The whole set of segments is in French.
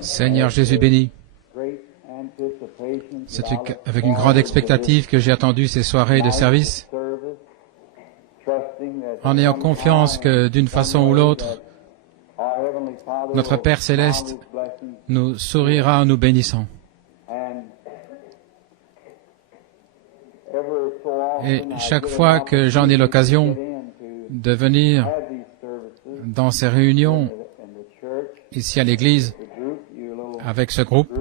Seigneur Jésus béni, c'est avec une grande expectative que j'ai attendu ces soirées de service, en ayant confiance que d'une façon ou l'autre, notre Père Céleste nous sourira en nous bénissant. Et chaque fois que j'en ai l'occasion de venir dans ces réunions ici à l'église, avec ce groupe,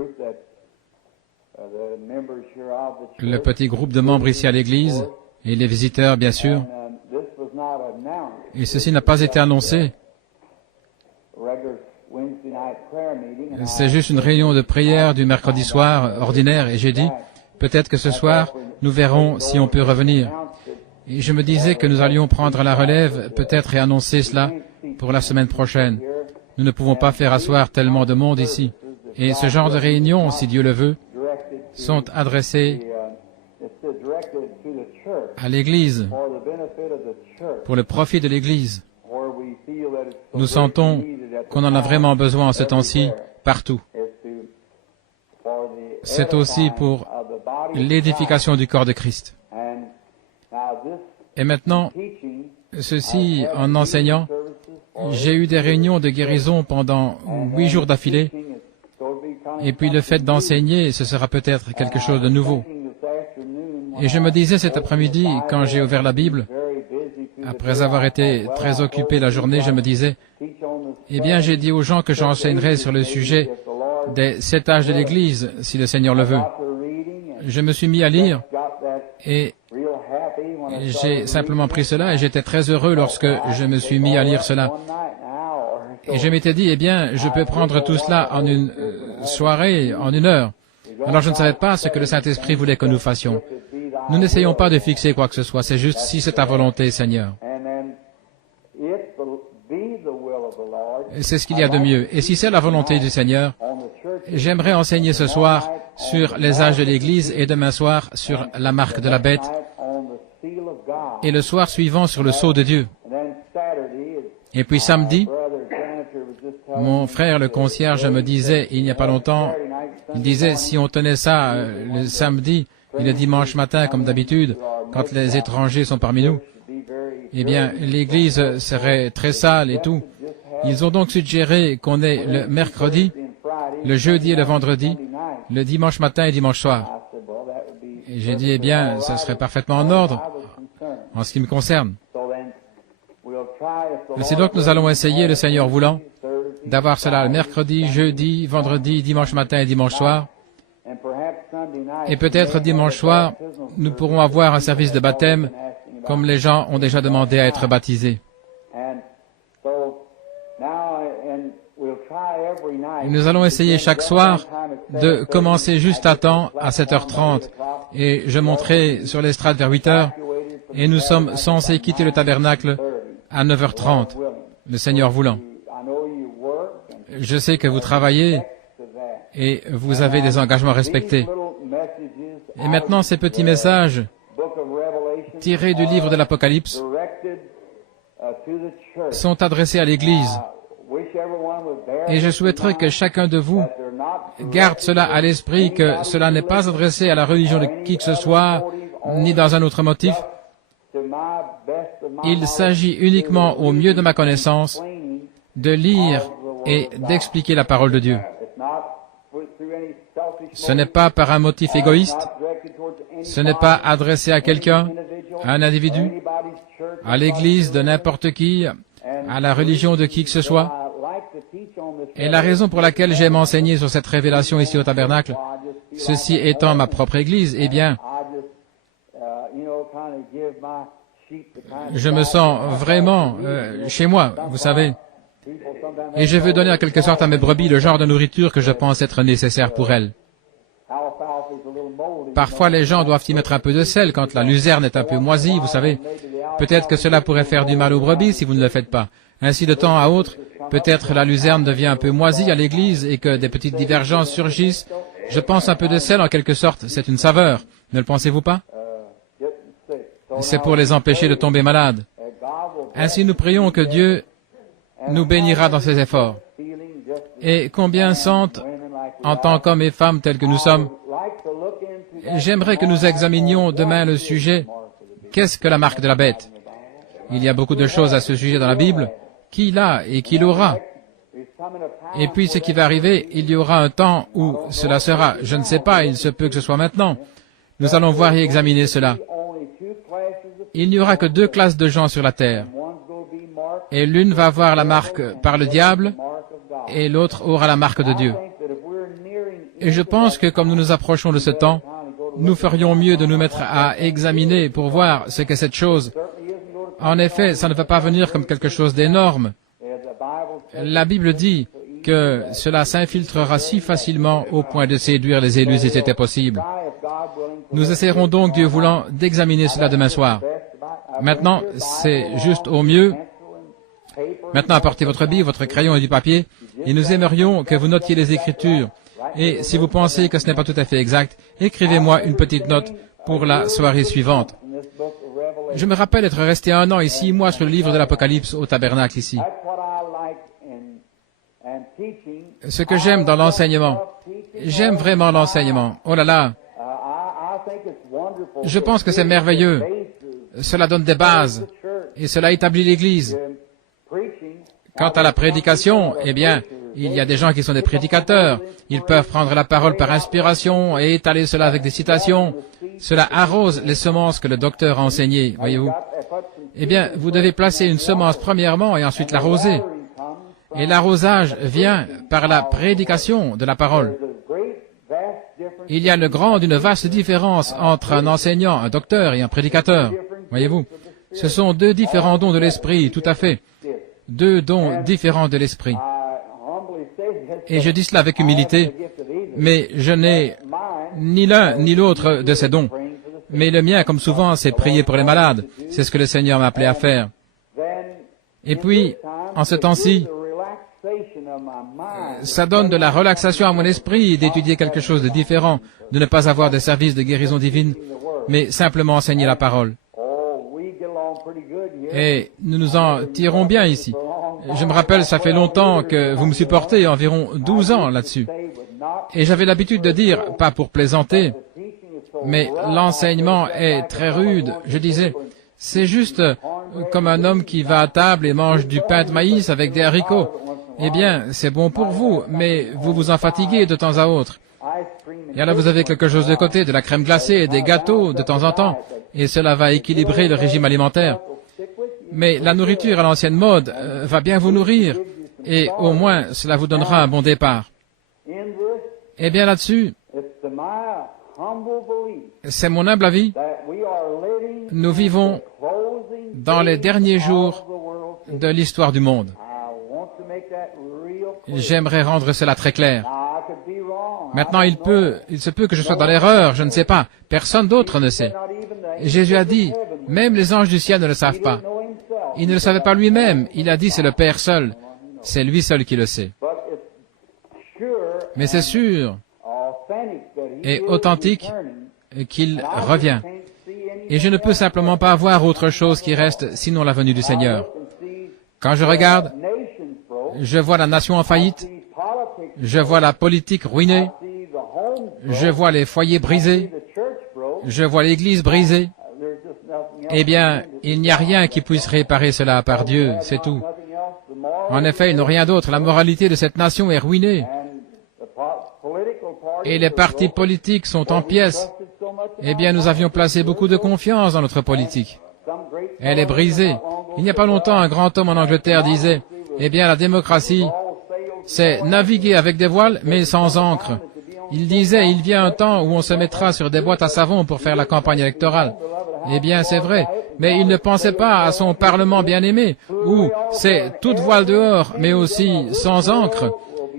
le petit groupe de membres ici à l'église, et les visiteurs bien sûr, et ceci n'a pas été annoncé. C'est juste une réunion de prière du mercredi soir ordinaire, et j'ai dit, peut-être que ce soir, nous verrons si on peut revenir. Et je me disais que nous allions prendre la relève, peut-être, et annoncer cela pour la semaine prochaine. Nous ne pouvons pas faire asseoir tellement de monde ici. Et ce genre de réunions, si Dieu le veut, sont adressées à l'Église, pour le profit de l'Église. Nous sentons qu'on en a vraiment besoin en ce temps-ci, partout. C'est aussi pour l'édification du corps de Christ. Et maintenant, ceci en enseignant, j'ai eu des réunions de guérison pendant 8 jours d'affilée, et puis le fait d'enseigner, ce sera peut-être quelque chose de nouveau. Et je me disais cet après-midi, quand j'ai ouvert la Bible, après avoir été très occupé la journée, je me disais, eh bien j'ai dit aux gens que j'enseignerai sur le sujet des 7 âges de l'Église, si le Seigneur le veut. Je me suis mis à lire, et j'ai simplement pris cela, et j'étais très heureux lorsque je me suis mis à lire cela. Et je m'étais dit, eh bien, je peux prendre tout cela en une soirée, en 1 heure. Alors je ne savais pas ce que le Saint-Esprit voulait que nous fassions. Nous n'essayons pas de fixer quoi que ce soit, c'est juste si c'est ta volonté, Seigneur. C'est ce qu'il y a de mieux. Et si c'est la volonté du Seigneur, j'aimerais enseigner ce soir sur les âges de l'Église et demain soir sur la marque de la bête et le soir suivant sur le sceau de Dieu. Et puis samedi, mon frère le concierge me disait il n'y a pas longtemps, il disait si on tenait ça le samedi et le dimanche matin comme d'habitude, quand les étrangers sont parmi nous, eh bien l'église serait très sale et tout. Ils ont donc suggéré qu'on ait le mercredi, le jeudi et le vendredi, le dimanche matin et dimanche soir. Et j'ai dit, eh bien, ce serait parfaitement en ordre, en ce qui me concerne. Et c'est donc nous allons essayer, le Seigneur voulant, d'avoir cela le mercredi, jeudi, vendredi, dimanche matin et dimanche soir. Et peut-être dimanche soir, nous pourrons avoir un service de baptême, comme les gens ont déjà demandé à être baptisés. Et nous allons essayer chaque soir de commencer juste à temps, à 7h30, et je monterai sur l'estrade vers 8h, et nous sommes censés quitter le tabernacle à 9h30, le Seigneur voulant. Je sais que vous travaillez et vous avez des engagements respectés. Et maintenant, ces petits messages tirés du livre de l'Apocalypse sont adressés à l'Église. Et je souhaiterais que chacun de vous garde cela à l'esprit, que cela n'est pas adressé à la religion de qui que ce soit, ni dans un autre motif. Il s'agit uniquement, au mieux de ma connaissance, de lire et d'expliquer la parole de Dieu. Ce n'est pas par un motif égoïste, ce n'est pas adressé à quelqu'un, à un individu, à l'église de n'importe qui, à la religion de qui que ce soit. Et la raison pour laquelle j'aime enseigner sur cette révélation ici au tabernacle, ceci étant ma propre église, eh bien, je me sens vraiment chez moi, vous savez. Et je veux donner en quelque sorte à mes brebis le genre de nourriture que je pense être nécessaire pour elles. Parfois, les gens doivent y mettre un peu de sel quand la luzerne est un peu moisie, vous savez. Peut-être que cela pourrait faire du mal aux brebis si vous ne le faites pas. Ainsi, de temps à autre, peut-être la luzerne devient un peu moisie à l'église et que des petites divergences surgissent. Je pense un peu de sel en quelque sorte, c'est une saveur. Ne le pensez-vous pas? C'est pour les empêcher de tomber malades. Ainsi, nous prions que Dieu nous bénira dans ses efforts. Et combien sentent, en tant qu'hommes et femmes tels que nous sommes, j'aimerais que nous examinions demain le sujet « Qu'est-ce que la marque de la bête ?» Il y a beaucoup de choses à ce sujet dans la Bible. Qui l'a et qui l'aura? Et puis ce qui va arriver, il y aura un temps où cela sera. Je ne sais pas, il se peut que ce soit maintenant. Nous allons voir et examiner cela. Il n'y aura que 2 classes de gens sur la terre. Et l'une va avoir la marque par le diable, et l'autre aura la marque de Dieu. Et je pense que comme nous nous approchons de ce temps, nous ferions mieux de nous mettre à examiner pour voir ce qu'est cette chose. En effet, ça ne va pas venir comme quelque chose d'énorme. La Bible dit que cela s'infiltrera si facilement au point de séduire les élus si c'était possible. Nous essaierons donc, Dieu voulant, d'examiner cela demain soir. Maintenant, c'est juste au mieux. Maintenant, apportez votre bille, votre crayon et du papier, et nous aimerions que vous notiez les Écritures. Et si vous pensez que ce n'est pas tout à fait exact, écrivez-moi une petite note pour la soirée suivante. Je me rappelle être resté 1 an et 6 mois sur le livre de l'Apocalypse au tabernacle ici. Ce que j'aime dans l'enseignement, j'aime vraiment l'enseignement. Oh là là, je pense que c'est merveilleux. Cela donne des bases et cela établit l'Église. Quant à la prédication, eh bien, il y a des gens qui sont des prédicateurs. Ils peuvent prendre la parole par inspiration et étaler cela avec des citations. Cela arrose les semences que le docteur a enseignées, voyez-vous. Eh bien, vous devez placer une semence premièrement et ensuite l'arroser. Et l'arrosage vient par la prédication de la parole. Il y a une vaste différence entre un enseignant, un docteur et un prédicateur, voyez-vous. Ce sont 2 différents dons de l'esprit, tout à fait. 2 dons différents de l'esprit. Et je dis cela avec humilité, mais je n'ai ni l'un ni l'autre de ces dons. Mais le mien, comme souvent, c'est prier pour les malades. C'est ce que le Seigneur m'a appelé à faire. Et puis, en ce temps-ci, ça donne de la relaxation à mon esprit d'étudier quelque chose de différent, de ne pas avoir de service de guérison divine, mais simplement enseigner la parole. Et nous nous en tirons bien ici. Je me rappelle, ça fait longtemps que vous me supportez, environ 12 ans là-dessus. Et j'avais l'habitude de dire, pas pour plaisanter, mais l'enseignement est très rude. Je disais, c'est juste comme un homme qui va à table et mange du pain de maïs avec des haricots. Eh bien, c'est bon pour vous, mais vous vous en fatiguez de temps à autre. Et alors vous avez quelque chose de côté, de la crème glacée et des gâteaux de temps en temps, et cela va équilibrer le régime alimentaire. Mais la nourriture à l'ancienne mode va bien vous nourrir, et au moins cela vous donnera un bon départ. Eh bien là-dessus, c'est mon humble avis, nous vivons dans les derniers jours de l'histoire du monde. J'aimerais rendre cela très clair. Maintenant, il se peut que je sois dans l'erreur, je ne sais pas. Personne d'autre ne sait. Jésus a dit, même les anges du ciel ne le savent pas. Il ne le savait pas lui-même. Il a dit, c'est le Père seul. C'est lui seul qui le sait. Mais c'est sûr et authentique qu'il revient. Et je ne peux simplement pas voir autre chose qui reste sinon la venue du Seigneur. Quand je regarde, je vois la nation en faillite, je vois la politique ruinée, je vois les foyers brisés, je vois l'Église brisée. Eh bien, il n'y a rien qui puisse réparer cela par Dieu, c'est tout. En effet, ils n'ont rien d'autre. La moralité de cette nation est ruinée. Et les partis politiques sont en pièces. Eh bien, nous avions placé beaucoup de confiance dans notre politique. Elle est brisée. Il n'y a pas longtemps, un grand homme en Angleterre disait, eh bien, la démocratie, c'est naviguer avec des voiles, mais sans ancre. Il disait, il vient un temps où on se mettra sur des boîtes à savon pour faire la campagne électorale. Eh bien, c'est vrai. Mais il ne pensait pas à son Parlement bien-aimé, où c'est toute voile dehors, mais aussi sans ancre.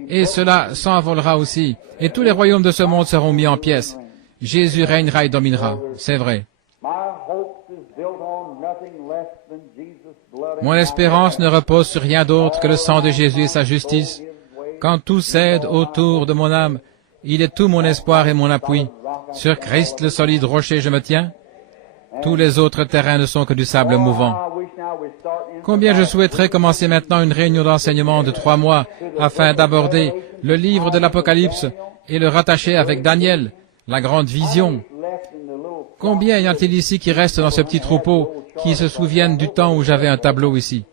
Et cela s'envolera aussi. Et tous les royaumes de ce monde seront mis en pièces. Jésus régnera et dominera. C'est vrai. Mon espérance ne repose sur rien d'autre que le sang de Jésus et sa justice. Quand tout cède autour de mon âme, il est tout mon espoir et mon appui. Sur Christ, le solide rocher, je me tiens. Tous les autres terrains ne sont que du sable mouvant. Combien je souhaiterais commencer maintenant une réunion d'enseignement de 3 mois afin d'aborder le livre de l'Apocalypse et le rattacher avec Daniel, la grande vision. Combien y a-t-il ici qui restent dans ce petit troupeau, qui se souviennent du temps où j'avais un tableau ici?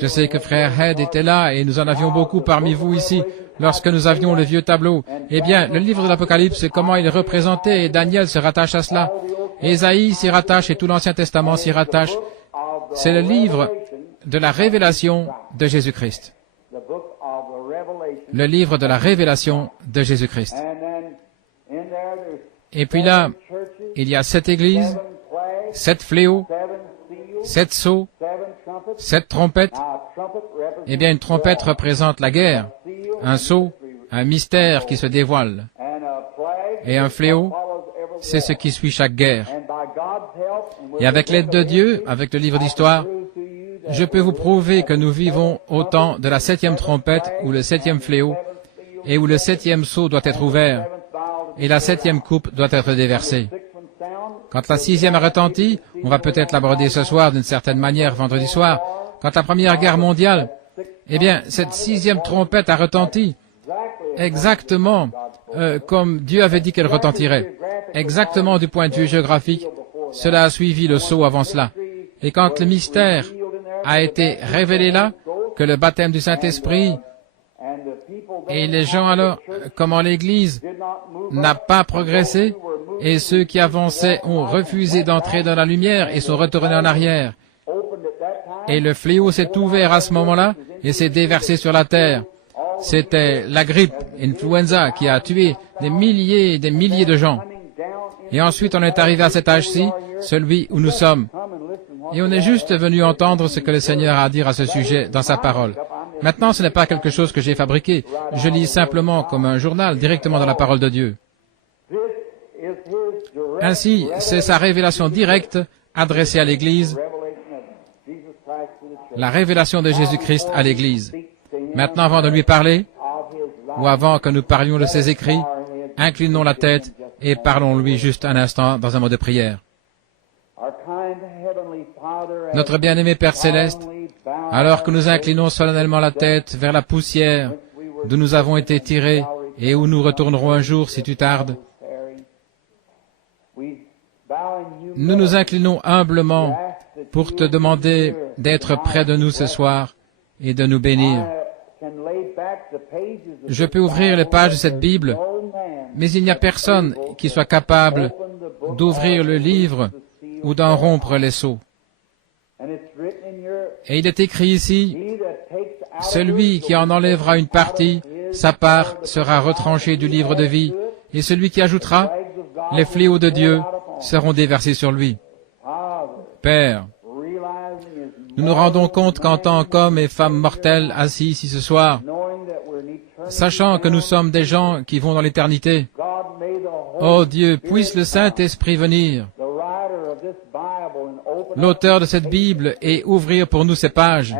Je sais que frère Head était là et nous en avions beaucoup parmi vous ici lorsque nous avions le vieux tableau. Eh bien, le livre de l'Apocalypse, comment il est représenté et Daniel se rattache à cela. Ésaïe s'y rattache et tout l'Ancien Testament s'y rattache. C'est le livre de la révélation de Jésus-Christ. Le livre de la révélation de Jésus-Christ. Et puis là, il y a 7 églises, 7 fléaux, 7 sceaux, 7 trompettes. Eh bien, une trompette représente la guerre, un sceau, un mystère qui se dévoile. Et un fléau, c'est ce qui suit chaque guerre. Et avec l'aide de Dieu, avec le livre d'histoire, je peux vous prouver que nous vivons au temps de la 7e trompette ou le 7e fléau, et où le 7e sceau doit être ouvert, et la 7e coupe doit être déversée. Quand la 6e a retenti, on va peut-être l'aborder ce soir d'une certaine manière, vendredi soir, quand la Première Guerre mondiale, eh bien, cette 6e trompette a retenti, exactement comme Dieu avait dit qu'elle retentirait. Exactement du point de vue géographique, cela a suivi le sceau avant cela. Et quand le mystère a été révélé là, que le baptême du Saint-Esprit, et les gens alors, comment l'Église n'a pas progressé, et ceux qui avançaient ont refusé d'entrer dans la lumière et sont retournés en arrière. Et le fléau s'est ouvert à ce moment-là et s'est déversé sur la terre. C'était la grippe, influenza, qui a tué des milliers et des milliers de gens. Et ensuite, on est arrivé à cet âge-ci, celui où nous sommes. Et on est juste venu entendre ce que le Seigneur a à dire à ce sujet dans sa parole. Maintenant, ce n'est pas quelque chose que j'ai fabriqué. Je lis simplement comme un journal, directement dans la parole de Dieu. Ainsi, c'est sa révélation directe adressée à l'Église, la révélation de Jésus-Christ à l'Église. Maintenant, avant de lui parler, ou avant que nous parlions de ses écrits, inclinons la tête et parlons-lui juste un instant dans un mot de prière. Notre bien-aimé Père Céleste, alors que nous inclinons solennellement la tête vers la poussière d'où nous avons été tirés et où nous retournerons un jour si tu tardes, nous nous inclinons humblement pour te demander d'être près de nous ce soir et de nous bénir. Je peux ouvrir les pages de cette Bible, mais il n'y a personne qui soit capable d'ouvrir le livre ou d'en rompre les sceaux. Et il est écrit ici, « Celui qui en enlèvera une partie, sa part sera retranchée du livre de vie, et celui qui ajoutera, les fléaux de Dieu seront déversés sur lui. » Père, nous nous rendons compte qu'en tant qu'hommes et femmes mortels assis ici ce soir, sachant que nous sommes des gens qui vont dans l'éternité, oh Dieu, puisse le Saint-Esprit venir, l'auteur de cette Bible, et ouvrir pour nous ces pages.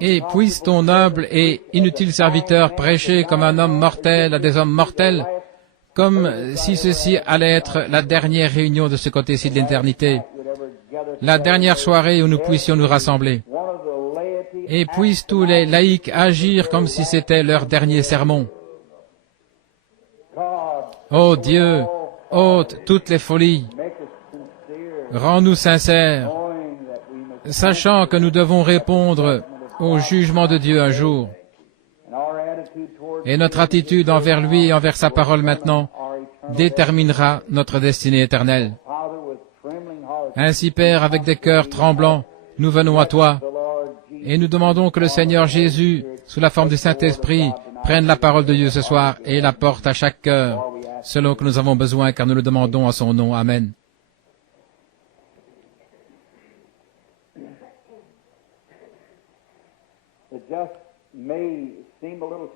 Et puisse ton humble et inutile serviteur prêcher comme un homme mortel à des hommes mortels, comme si ceci allait être la dernière réunion de ce côté-ci de l'éternité, la dernière soirée où nous puissions nous rassembler. Et puissent tous les laïcs agir comme si c'était leur dernier sermon. Ô Dieu, ôte toutes les folies. Rends-nous sincères, sachant que nous devons répondre au jugement de Dieu un jour. Et notre attitude envers lui et envers sa parole maintenant déterminera notre destinée éternelle. Ainsi, Père, avec des cœurs tremblants, nous venons à toi et nous demandons que le Seigneur Jésus, sous la forme du Saint-Esprit, prenne la parole de Dieu ce soir et la porte à chaque cœur, selon que nous avons besoin, car nous le demandons en son nom. Amen.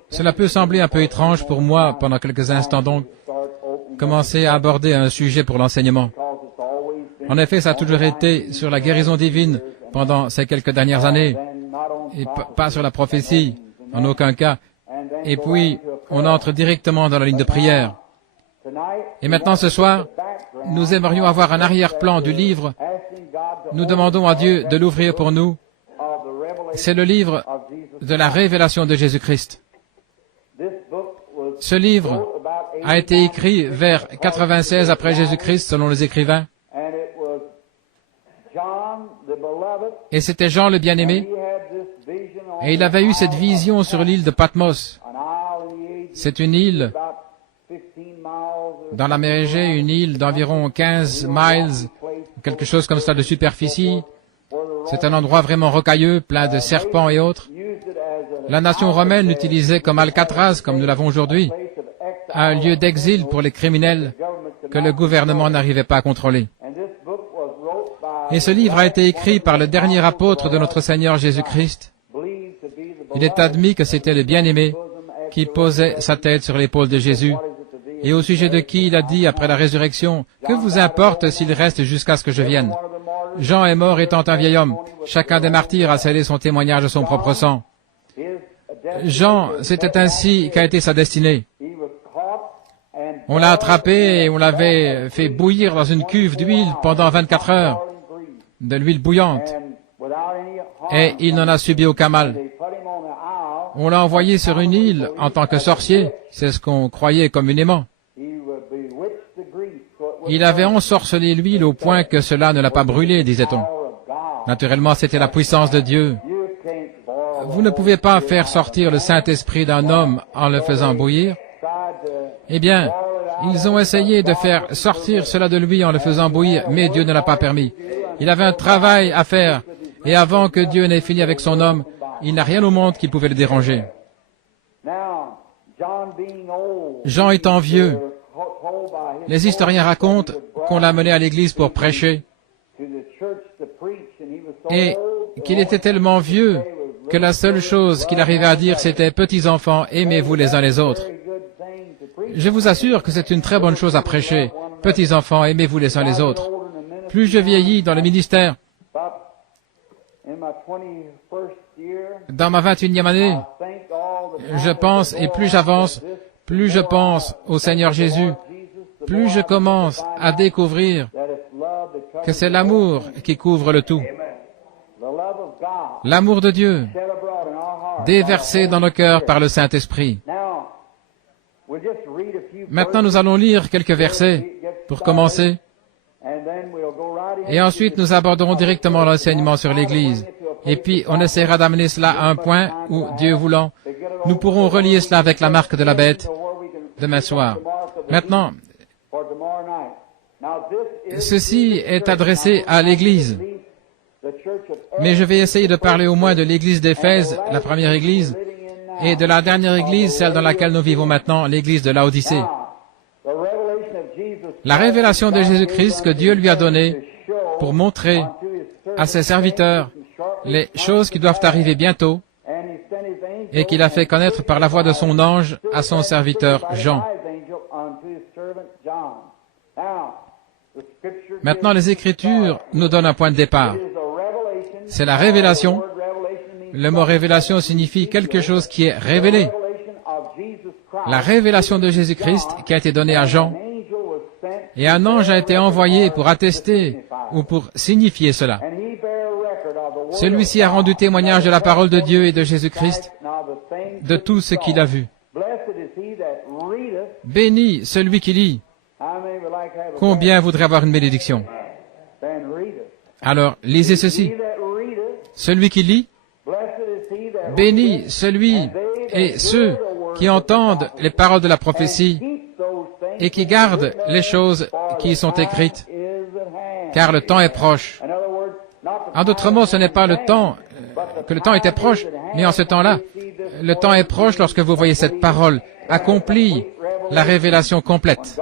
Cela peut sembler un peu étrange pour moi, pendant quelques instants donc, commencer à aborder un sujet pour l'enseignement. En effet, ça a toujours été sur la guérison divine pendant ces quelques dernières années, et pas sur la prophétie, en aucun cas. Et puis, on entre directement dans la ligne de prière. Et maintenant, ce soir, nous aimerions avoir un arrière-plan du livre nous demandons à Dieu de l'ouvrir pour nous. C'est le livre de la révélation de Jésus-Christ. Ce livre a été écrit vers 96 après Jésus-Christ, selon les écrivains. Et c'était Jean le bien-aimé. Et il avait eu cette vision sur l'île de Patmos. C'est une île dans la mer Égée, une île d'environ 15 miles, quelque chose comme ça de superficie. C'est un endroit vraiment rocailleux, plein de serpents et autres. La nation romaine l'utilisait comme Alcatraz, comme nous l'avons aujourd'hui, un lieu d'exil pour les criminels que le gouvernement n'arrivait pas à contrôler. Et ce livre a été écrit par le dernier apôtre de notre Seigneur Jésus-Christ. Il est admis que c'était le bien-aimé qui posait sa tête sur l'épaule de Jésus, et au sujet de qui il a dit après la résurrection, « Que vous importe s'il reste jusqu'à ce que je vienne ?» Jean est mort étant un vieil homme. Chacun des martyrs a scellé son témoignage de son propre sang. Jean, c'était ainsi qu'a été sa destinée. On l'a attrapé et on l'avait fait bouillir dans une cuve d'huile pendant 24 heures, de l'huile bouillante, et il n'en a subi aucun mal. On l'a envoyé sur une île en tant que sorcier, c'est ce qu'on croyait communément. Il avait ensorcelé l'huile au point que cela ne l'a pas brûlé, disait-on. Naturellement, c'était la puissance de Dieu. Vous ne pouvez pas faire sortir le Saint-Esprit d'un homme en le faisant bouillir. Eh bien, ils ont essayé de faire sortir cela de lui en le faisant bouillir, mais Dieu ne l'a pas permis. Il avait un travail à faire, et avant que Dieu n'ait fini avec son homme, il n'a rien au monde qui pouvait le déranger. Jean étant vieux, les historiens racontent qu'on l'a mené à l'église pour prêcher, et qu'il était tellement vieux que la seule chose qu'il arrivait à dire, c'était « Petits enfants, aimez-vous les uns les autres ». Je vous assure que c'est une très bonne chose à prêcher. « Petits enfants, aimez-vous les uns les autres ». Plus je vieillis dans le ministère, dans ma 21e année, je pense, et plus j'avance, plus je pense au Seigneur Jésus, plus je commence à découvrir que c'est l'amour qui couvre le tout. L'amour de Dieu, déversé dans nos cœurs par le Saint-Esprit. Maintenant, nous allons lire quelques versets pour commencer, et ensuite nous aborderons directement l'enseignement sur l'Église. Et puis, on essaiera d'amener cela à un point où, Dieu voulant, nous pourrons relier cela avec la marque de la bête demain soir. Maintenant, ceci est adressé à l'Église. Mais je vais essayer de parler au moins de l'Église d'Éphèse, la première Église, et de la dernière Église, celle dans laquelle nous vivons maintenant, l'Église de Laodicée. La révélation de Jésus-Christ que Dieu lui a donnée pour montrer à ses serviteurs les choses qui doivent arriver bientôt, et qu'il a fait connaître par la voix de son ange à son serviteur Jean. Maintenant, les Écritures nous donnent un point de départ. C'est la révélation. Le mot révélation signifie quelque chose qui est révélé. La révélation de Jésus-Christ qui a été donnée à Jean, et un ange a été envoyé pour attester ou pour signifier cela. Celui-ci a rendu témoignage de la parole de Dieu et de Jésus-Christ, de tout ce qu'il a vu. Béni celui qui lit. Combien voudrait avoir une bénédiction? Alors, lisez ceci. Celui qui lit, béni celui et ceux qui entendent les paroles de la prophétie et qui gardent les choses qui y sont écrites, car le temps est proche. En d'autres mots, ce n'est pas le temps, que le temps était proche, mais en ce temps-là, le temps est proche lorsque vous voyez cette parole accomplie, la révélation complète.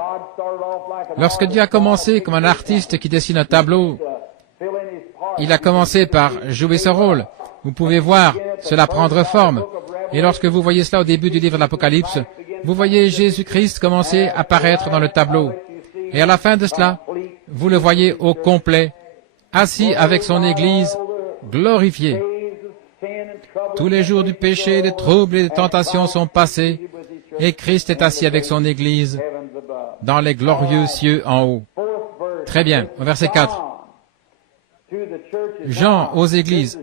Lorsque Dieu a commencé comme un artiste qui dessine un tableau, il a commencé par jouer ce rôle. Vous pouvez voir cela prendre forme. Et lorsque vous voyez cela au début du livre de l'Apocalypse, vous voyez Jésus-Christ commencer à apparaître dans le tableau. Et à la fin de cela, vous le voyez au complet, assis avec son Église, glorifié. Tous les jours du péché, des troubles et des tentations sont passés, et Christ est assis avec son Église dans les glorieux cieux en haut. Très bien, au verset 4. Jean aux églises.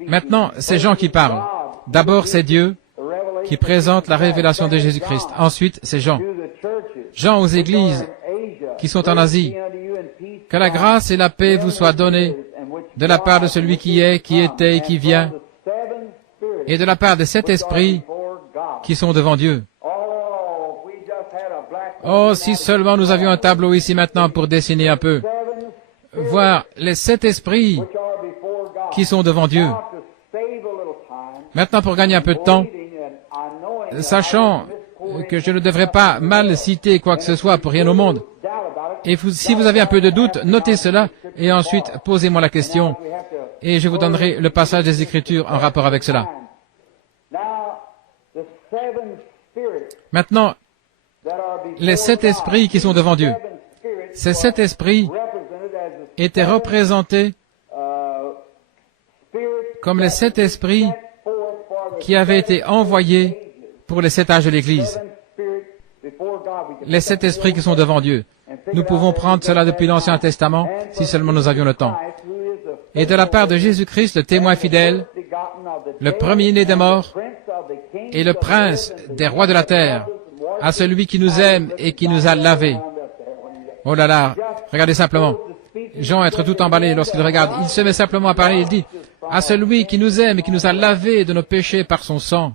Maintenant, c'est Jean qui parle. D'abord, c'est Dieu qui présente la révélation de Jésus-Christ. Ensuite, c'est Jean. Jean aux églises qui sont en Asie. Que la grâce et la paix vous soient données de la part de celui qui est, qui était et qui vient, et de la part de sept esprits qui sont devant Dieu. Oh, si seulement nous avions un tableau ici maintenant pour dessiner un peu, voir les sept esprits qui sont devant Dieu. Maintenant, pour gagner un peu de temps, sachant que je ne devrais pas mal citer quoi que ce soit pour rien au monde, et si vous avez un peu de doute, notez cela, et ensuite posez-moi la question, et je vous donnerai le passage des Écritures en rapport avec cela. Maintenant, les sept esprits qui sont devant Dieu. Ces sept esprits étaient représentés comme les sept esprits qui avaient été envoyés pour les 7 âges de l'Église. Les 7 esprits qui sont devant Dieu. Nous pouvons prendre cela depuis l'Ancien Testament, si seulement nous avions le temps. Et de la part de Jésus-Christ, le témoin fidèle, le premier-né des morts, et le prince des rois de la terre, à celui qui nous aime et qui nous a lavés. Oh là là, regardez simplement. Jean est tout emballé lorsqu'il regarde. Il se met simplement à parler, il dit, à celui qui nous aime et qui nous a lavés de nos péchés par son sang,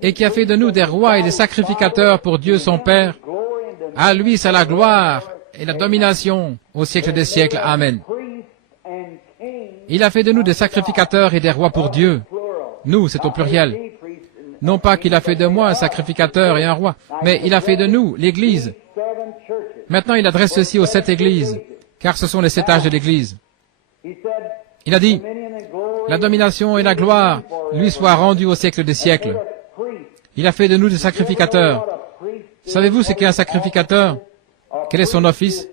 et qui a fait de nous des rois et des sacrificateurs pour Dieu son Père. À lui c'est la gloire et la domination au siècle des siècles. Amen. Il a fait de nous des sacrificateurs et des rois pour Dieu. Nous, c'est au pluriel. Non pas qu'il a fait de moi un sacrificateur et un roi, mais il a fait de nous l'Église. Maintenant, il adresse ceci aux 7 églises, car ce sont les 7 âges de l'Église. Il a dit, la domination et la gloire lui soient rendues au siècle des siècles. Il a fait de nous des sacrificateurs. Savez-vous ce qu'est un sacrificateur? Quel est son office?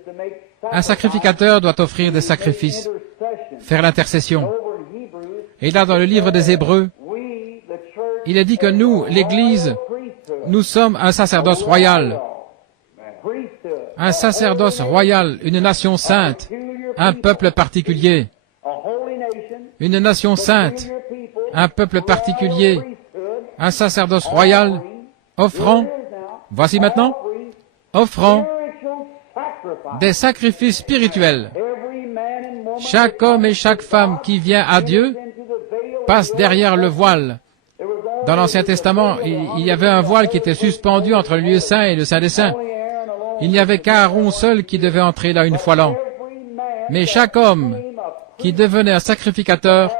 Un sacrificateur doit offrir des sacrifices, faire l'intercession. Et là, dans le livre des Hébreux, il est dit que nous, l'Église, nous sommes un sacerdoce royal. Un sacerdoce royal, une nation sainte, un peuple particulier. Une nation sainte, un peuple particulier, un sacerdoce royal, offrant, voici maintenant, offrant des sacrifices spirituels. Chaque homme et chaque femme qui vient à Dieu passe derrière le voile. Dans l'Ancien Testament, il y avait un voile qui était suspendu entre le lieu saint et le Saint des Saints. Il n'y avait qu'Aaron seul qui devait entrer là une fois l'an. Mais chaque homme qui devenait un sacrificateur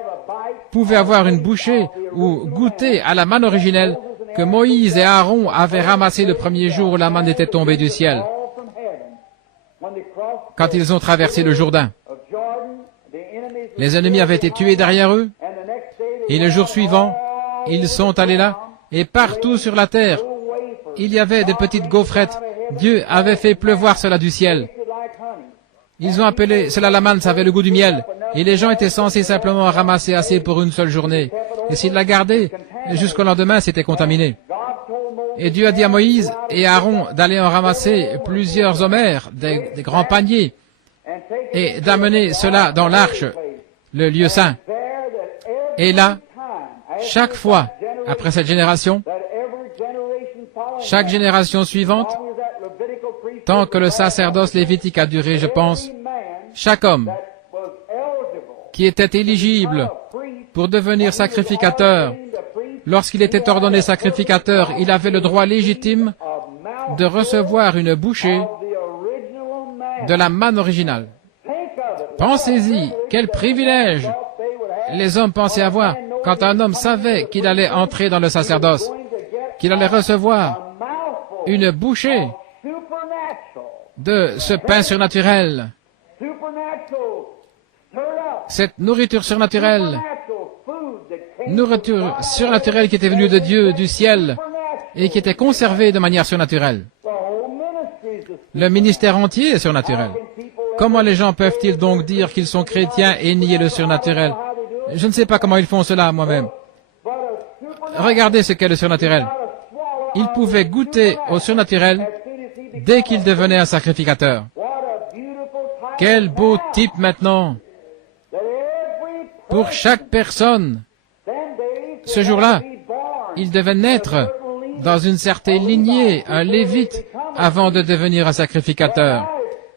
pouvait avoir une bouchée ou goûter à la manne originelle que Moïse et Aaron avaient ramassée le premier jour où la manne était tombée du ciel, quand ils ont traversé le Jourdain. Les ennemis avaient été tués derrière eux, et le jour suivant, ils sont allés là, et partout sur la terre, il y avait des petites gaufrettes. Dieu avait fait pleuvoir cela du ciel. Ils ont appelé cela la manne, ça avait le goût du miel. Et les gens étaient censés simplement ramasser assez pour une seule journée. Et s'ils la gardaient, jusqu'au lendemain, c'était contaminé. Et Dieu a dit à Moïse et à Aaron d'aller en ramasser plusieurs homères, des grands paniers, et d'amener cela dans l'arche, le lieu saint. Et là, chaque fois, après cette génération, chaque génération suivante, tant que le sacerdoce lévitique a duré, je pense, chaque homme qui était éligible pour devenir sacrificateur, lorsqu'il était ordonné sacrificateur, il avait le droit légitime de recevoir une bouchée de la manne originale. Pensez-y, quel privilège les hommes pensaient avoir quand un homme savait qu'il allait entrer dans le sacerdoce, qu'il allait recevoir une bouchée de ce pain surnaturel, cette nourriture surnaturelle qui était venue de Dieu, du ciel, et qui était conservée de manière surnaturelle. Le ministère entier est surnaturel. Comment les gens peuvent-ils donc dire qu'ils sont chrétiens et nier le surnaturel? Je ne sais pas comment ils font cela moi-même. Regardez ce qu'est le surnaturel. Ils pouvaient goûter au surnaturel dès qu'ils devenaient un sacrificateur. Quel beau type maintenant! Pour chaque personne, ce jour-là, il devait naître dans une certaine lignée, un lévite, avant de devenir un sacrificateur.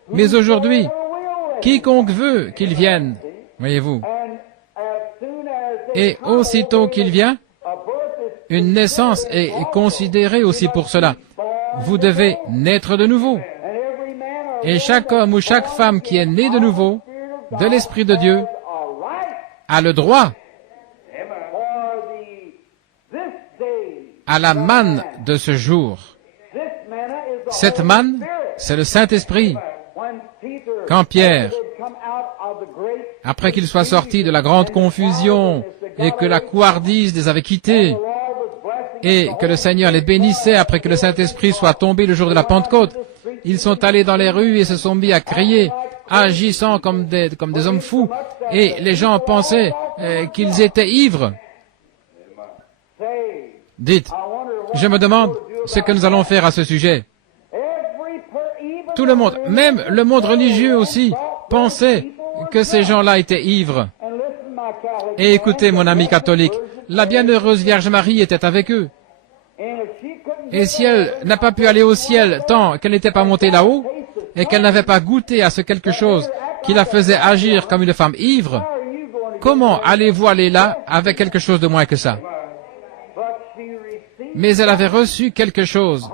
Mais aujourd'hui, quiconque veut qu'il vienne, voyez-vous, et aussitôt qu'il vient, une naissance est considérée aussi pour cela. Vous devez naître de nouveau. Et chaque homme ou chaque femme qui est né de nouveau, de l'Esprit de Dieu, a le droit à la manne de ce jour. Cette manne, c'est le Saint-Esprit. Quand Pierre, après qu'il soit sorti de la grande confusion et que la couardise les avait quittés, et que le Seigneur les bénissait après que le Saint-Esprit soit tombé le jour de la Pentecôte, ils sont allés dans les rues et se sont mis à crier, agissant comme des hommes fous, et les gens pensaient qu'ils étaient ivres. Dites, je me demande ce que nous allons faire à ce sujet. Tout le monde, même le monde religieux aussi, pensait que ces gens-là étaient ivres. Et écoutez, mon ami catholique, la bienheureuse Vierge Marie était avec eux. Et si elle n'a pas pu aller au ciel tant qu'elle n'était pas montée là-haut, et qu'elle n'avait pas goûté à ce quelque chose qui la faisait agir comme une femme ivre, comment allez-vous aller là avec quelque chose de moins que ça? Mais elle avait reçu quelque chose.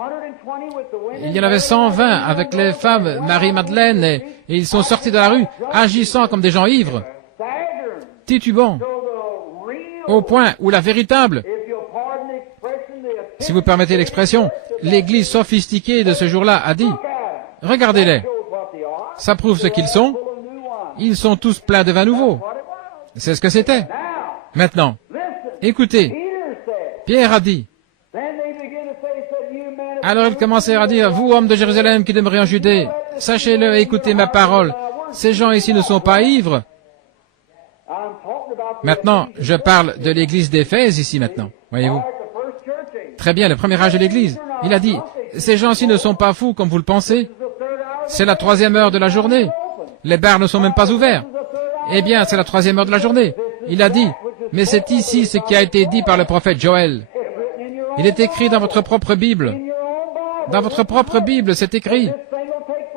Il y en avait 120 avec les femmes Marie-Madeleine et ils sont sortis de la rue agissant comme des gens ivres, titubants, au point où la véritable, si vous permettez l'expression, l'église sophistiquée de ce jour-là a dit, regardez-les, ça prouve ce qu'ils sont tous pleins de vin nouveau. C'est ce que c'était. Maintenant, écoutez, Pierre a dit, alors ils commencèrent à dire, vous, hommes de Jérusalem qui demeurez en Judée, sachez-le et écoutez ma parole, ces gens ici ne sont pas ivres. Maintenant, je parle de l'église d'Éphèse ici maintenant, voyez-vous. Très bien, le premier âge de l'église. Il a dit, ces gens-ci ne sont pas fous comme vous le pensez. C'est la 3e heure de la journée. Les bars ne sont même pas ouverts. Eh bien, c'est la 3e heure de la journée. Il a dit, mais c'est ici ce qui a été dit par le prophète Joël. Il est écrit dans votre propre Bible. Dans votre propre Bible, c'est écrit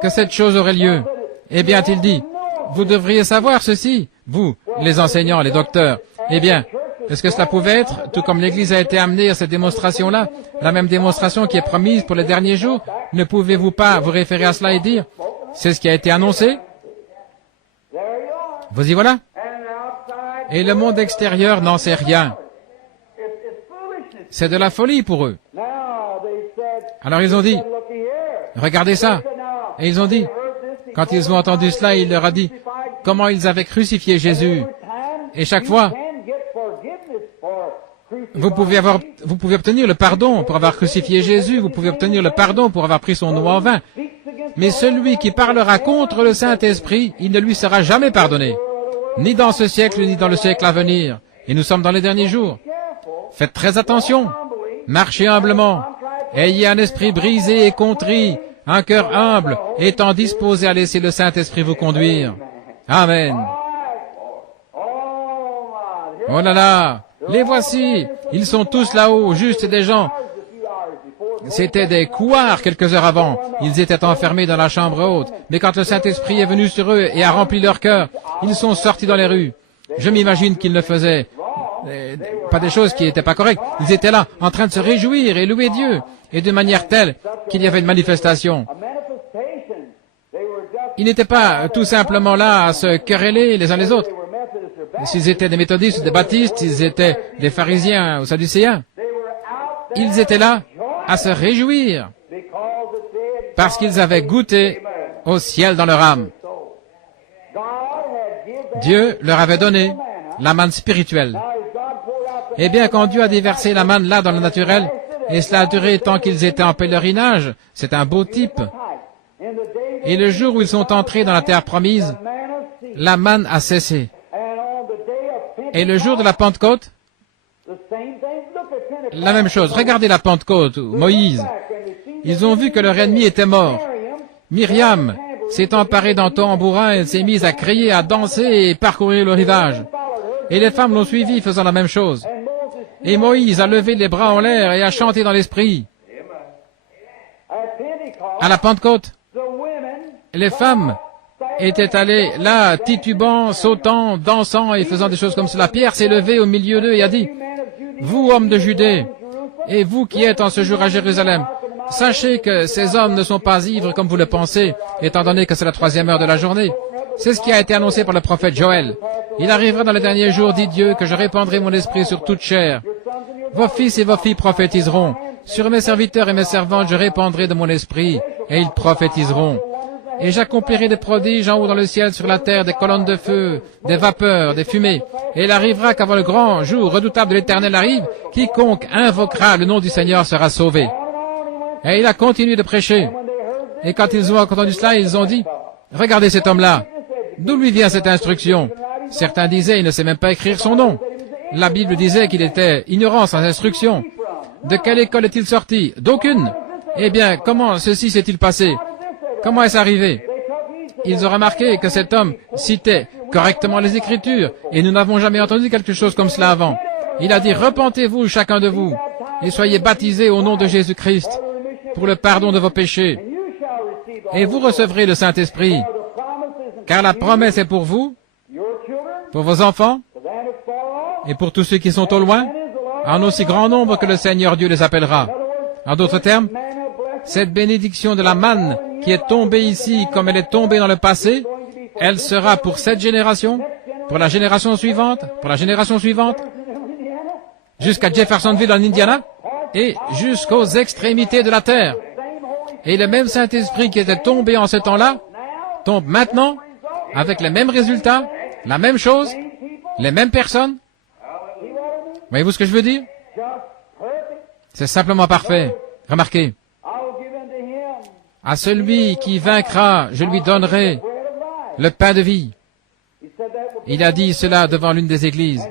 que cette chose aurait lieu. Eh bien, il dit, vous devriez savoir ceci, vous, les enseignants, les docteurs. Eh bien, est-ce que cela pouvait être, tout comme l'Église a été amenée à cette démonstration-là, la même démonstration qui est promise pour les derniers jours? Ne pouvez-vous pas vous référer à cela et dire, c'est ce qui a été annoncé? Vous y voilà. Et le monde extérieur n'en sait rien. C'est de la folie pour eux. Alors ils ont dit, regardez ça. Et ils ont dit, quand ils ont entendu cela, il leur a dit comment ils avaient crucifié Jésus. Et chaque fois, vous pouvez obtenir le pardon pour avoir crucifié Jésus, vous pouvez obtenir le pardon pour avoir pris son nom en vain. Mais celui qui parlera contre le Saint-Esprit, il ne lui sera jamais pardonné. Ni dans ce siècle, ni dans le siècle à venir. Et nous sommes dans les derniers jours. Faites très attention. Marchez humblement. Ayez un esprit brisé et contrit, un cœur humble, étant disposé à laisser le Saint-Esprit vous conduire. Amen. Oh là là, les voici. Ils sont tous là-haut, juste des gens. C'était des couards quelques heures avant. Ils étaient enfermés dans la chambre haute. Mais quand le Saint-Esprit est venu sur eux et a rempli leur cœur, ils sont sortis dans les rues. Je m'imagine qu'ils ne faisaient pas des choses qui n'étaient pas correctes. Ils étaient là, en train de se réjouir et louer Dieu. Et de manière telle qu'il y avait une manifestation. Ils n'étaient pas tout simplement là à se quereller les uns les autres. S'ils étaient des méthodistes ou des baptistes, s'ils étaient des pharisiens ou sadducéens, ils étaient là à se réjouir parce qu'ils avaient goûté au ciel dans leur âme. Dieu leur avait donné la manne spirituelle. Eh bien, quand Dieu a déversé la manne là dans le naturel, et cela a duré tant qu'ils étaient en pèlerinage, c'est un beau type. Et le jour où ils sont entrés dans la terre promise, la manne a cessé. Et le jour de la Pentecôte, la même chose. Regardez la Pentecôte, Moïse. Ils ont vu que leur ennemi était mort. Myriam s'est emparée d'un tambourin, elle s'est mise à crier, à danser et parcourir le rivage. Et les femmes l'ont suivi faisant la même chose. Et Moïse a levé les bras en l'air et a chanté dans l'esprit. À la Pentecôte, les femmes étaient allées là, titubant, sautant, dansant et faisant des choses comme cela. Pierre s'est levé au milieu d'eux et a dit, « Vous, hommes de Judée, et vous qui êtes en ce jour à Jérusalem, sachez que ces hommes ne sont pas ivres comme vous le pensez, étant donné que c'est la 3e heure de la journée. C'est ce qui a été annoncé par le prophète Joël. Il arrivera dans les derniers jours, dit Dieu, que je répandrai mon esprit sur toute chair. Vos fils et vos filles prophétiseront. Sur mes serviteurs et mes servantes, je répandrai de mon esprit, et ils prophétiseront. Et j'accomplirai des prodiges en haut dans le ciel, sur la terre, des colonnes de feu, des vapeurs, des fumées. Et il arrivera qu'avant le grand jour redoutable de l'Éternel arrive, quiconque invoquera le nom du Seigneur sera sauvé. Et il a continué de prêcher. Et quand ils ont entendu cela, ils ont dit, « Regardez cet homme-là. D'où lui vient cette instruction ?» Certains disaient, « Il ne sait même pas écrire son nom. » La Bible disait qu'il était ignorant sans instruction. De quelle école est-il sorti? D'aucune. Eh bien, comment ceci s'est-il passé? Comment est-ce arrivé? Ils ont remarqué que cet homme citait correctement les Écritures, et nous n'avons jamais entendu quelque chose comme cela avant. Il a dit, « Repentez-vous, chacun de vous, et soyez baptisés au nom de Jésus-Christ, pour le pardon de vos péchés, et vous recevrez le Saint-Esprit, car la promesse est pour vous, pour vos enfants, et pour tous ceux qui sont au loin, en aussi grand nombre que le Seigneur Dieu les appellera. » En d'autres termes, cette bénédiction de la manne qui est tombée ici comme elle est tombée dans le passé, elle sera pour cette génération, pour la génération suivante, pour la génération suivante, jusqu'à Jeffersonville en Indiana, et jusqu'aux extrémités de la terre. Et le même Saint-Esprit qui était tombé en ce temps-là, tombe maintenant, avec les mêmes résultats, la même chose, les mêmes personnes. Voyez-vous ce que je veux dire? C'est simplement parfait. Remarquez. À celui qui vaincra, je lui donnerai le pain de vie. Il a dit cela devant l'une des églises.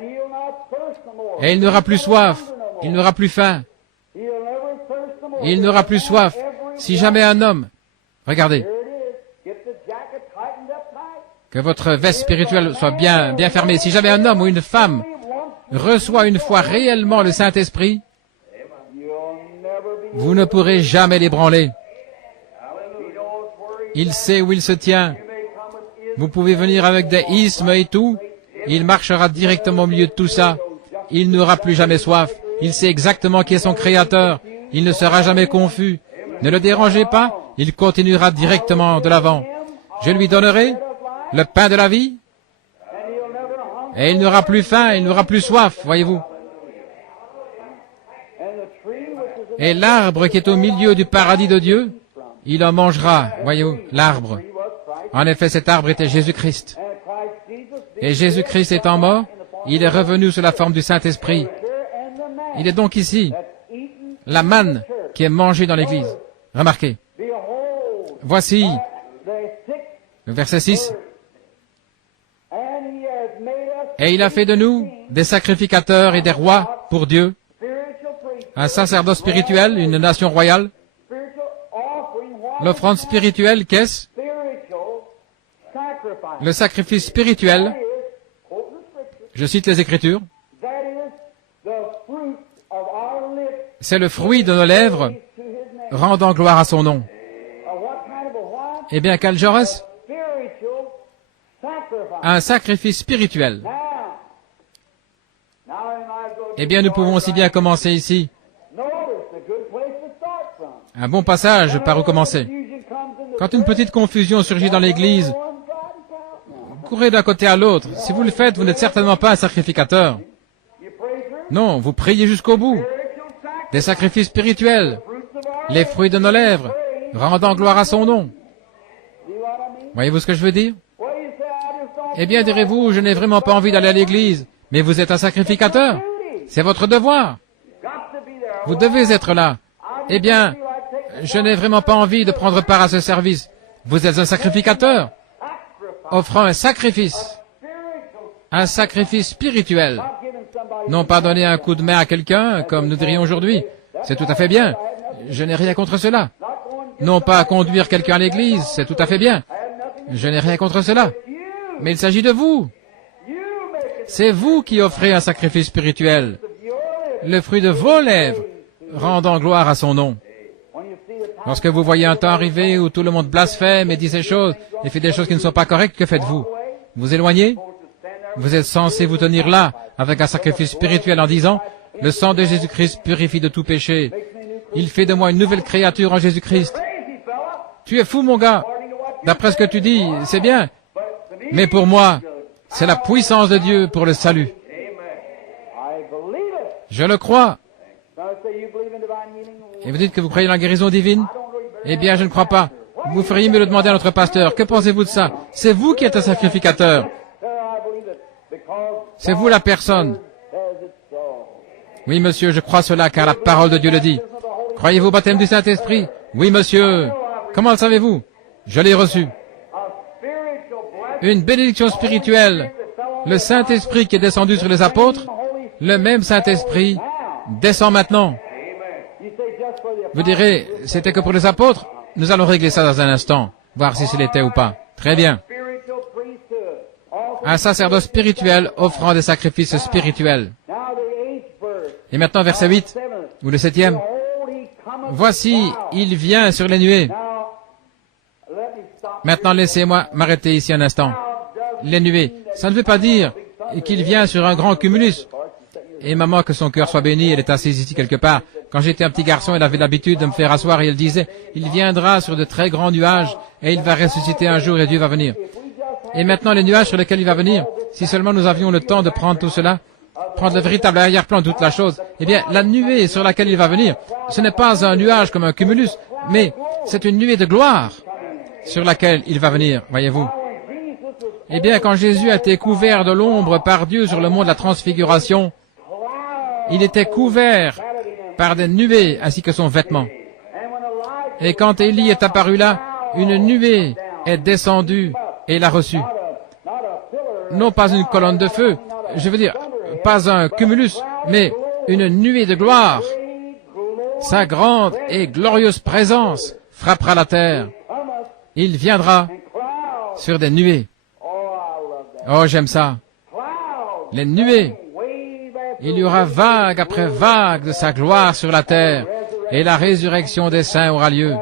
Et il n'aura plus soif, il n'aura plus faim. Il n'aura plus soif. Si jamais un homme, regardez, que votre veste spirituelle soit bien fermée, si jamais un homme ou une femme reçoit une fois réellement le Saint-Esprit, vous ne pourrez jamais l'ébranler. Il sait où il se tient. Vous pouvez venir avec des isthmes et tout. Il marchera directement au milieu de tout ça. Il n'aura plus jamais soif. Il sait exactement qui est son Créateur. Il ne sera jamais confus. Ne le dérangez pas. Il continuera directement de l'avant. Je lui donnerai le pain de la vie. Et il n'aura plus faim, il n'aura plus soif, voyez-vous. Et l'arbre qui est au milieu du paradis de Dieu, il en mangera, voyez-vous, l'arbre. En effet, cet arbre était Jésus-Christ. Et Jésus-Christ étant mort, il est revenu sous la forme du Saint-Esprit. Il est donc ici, la manne qui est mangée dans l'Église. Remarquez. Voici, le verset 6. Et il a fait de nous des sacrificateurs et des rois pour Dieu, un sacerdoce spirituel, une nation royale. L'offrande spirituelle, qu'est-ce? Le sacrifice spirituel, je cite les Écritures, c'est le fruit de nos lèvres, rendant gloire à son nom. Eh bien, quel genre est-ce? Un sacrifice spirituel. Eh bien, nous pouvons aussi bien commencer ici. Un bon passage par où commencer. Quand une petite confusion surgit dans l'Église, courez d'un côté à l'autre. Si vous le faites, vous n'êtes certainement pas un sacrificateur. Non, vous priez jusqu'au bout. Des sacrifices spirituels, les fruits de nos lèvres, rendant gloire à son nom. Voyez-vous ce que je veux dire? Eh bien, direz-vous, je n'ai vraiment pas envie d'aller à l'église, mais vous êtes un sacrificateur. C'est votre devoir. Vous devez être là. Eh bien, je n'ai vraiment pas envie de prendre part à ce service. Vous êtes un sacrificateur, offrant un sacrifice spirituel. Non pas donner un coup de main à quelqu'un, comme nous dirions aujourd'hui. C'est tout à fait bien. Je n'ai rien contre cela. Non pas conduire quelqu'un à l'église, c'est tout à fait bien. Je n'ai rien contre cela. Mais il s'agit de vous. C'est vous qui offrez un sacrifice spirituel, le fruit de vos lèvres, rendant gloire à son nom. Lorsque vous voyez un temps arriver où tout le monde blasphème et dit ces choses et fait des choses qui ne sont pas correctes, que faites-vous? Vous éloignez? Vous êtes censé vous tenir là avec un sacrifice spirituel en disant « Le sang de Jésus-Christ purifie de tout péché. Il fait de moi une nouvelle créature en Jésus-Christ. » Tu es fou, mon gars. D'après ce que tu dis, c'est bien. Mais pour moi, c'est la puissance de Dieu pour le salut. Je le crois. Et vous dites que vous croyez dans la guérison divine? Eh bien, je ne crois pas. Vous feriez mieux de demander à notre pasteur. Que pensez-vous de ça? C'est vous qui êtes un sacrificateur. C'est vous la personne. Oui, monsieur, je crois cela, car la parole de Dieu le dit. Croyez-vous au baptême du Saint-Esprit? Oui, monsieur. Comment le savez-vous? Je l'ai reçu. Une bénédiction spirituelle. Le Saint-Esprit qui est descendu sur les apôtres, le même Saint-Esprit descend maintenant. Vous direz, c'était que pour les apôtres? Nous allons régler ça dans un instant, voir si ce l'était ou pas. Très bien. Un sacerdoce spirituel offrant des sacrifices spirituels. Et maintenant, verset 8, ou le 7e. Voici, il vient sur les nuées. Maintenant, laissez-moi m'arrêter ici un instant. Les nuées, ça ne veut pas dire qu'il vient sur un grand cumulus. Et maman, que son cœur soit béni, elle est assise ici quelque part. Quand j'étais un petit garçon, elle avait l'habitude de me faire asseoir et elle disait, il viendra sur de très grands nuages et il va ressusciter un jour et Dieu va venir. Et maintenant, les nuages sur lesquels il va venir, si seulement nous avions le temps de prendre tout cela, prendre le véritable arrière-plan de toute la chose, eh bien, la nuée sur laquelle il va venir, ce n'est pas un nuage comme un cumulus, mais c'est une nuée de gloire sur laquelle il va venir, voyez-vous. Eh bien, quand Jésus a été couvert de l'ombre par Dieu sur le mont de la Transfiguration, il était couvert par des nuées ainsi que son vêtement. Et quand Élie est apparu là, une nuée est descendue et l'a reçu. Non pas une colonne de feu, je veux dire, pas un cumulus, mais une nuée de gloire. Sa grande et glorieuse présence frappera la terre. Il viendra sur des nuées. Oh, j'aime ça. Les nuées. Il y aura vague après vague de sa gloire sur la terre, et la résurrection des saints aura lieu.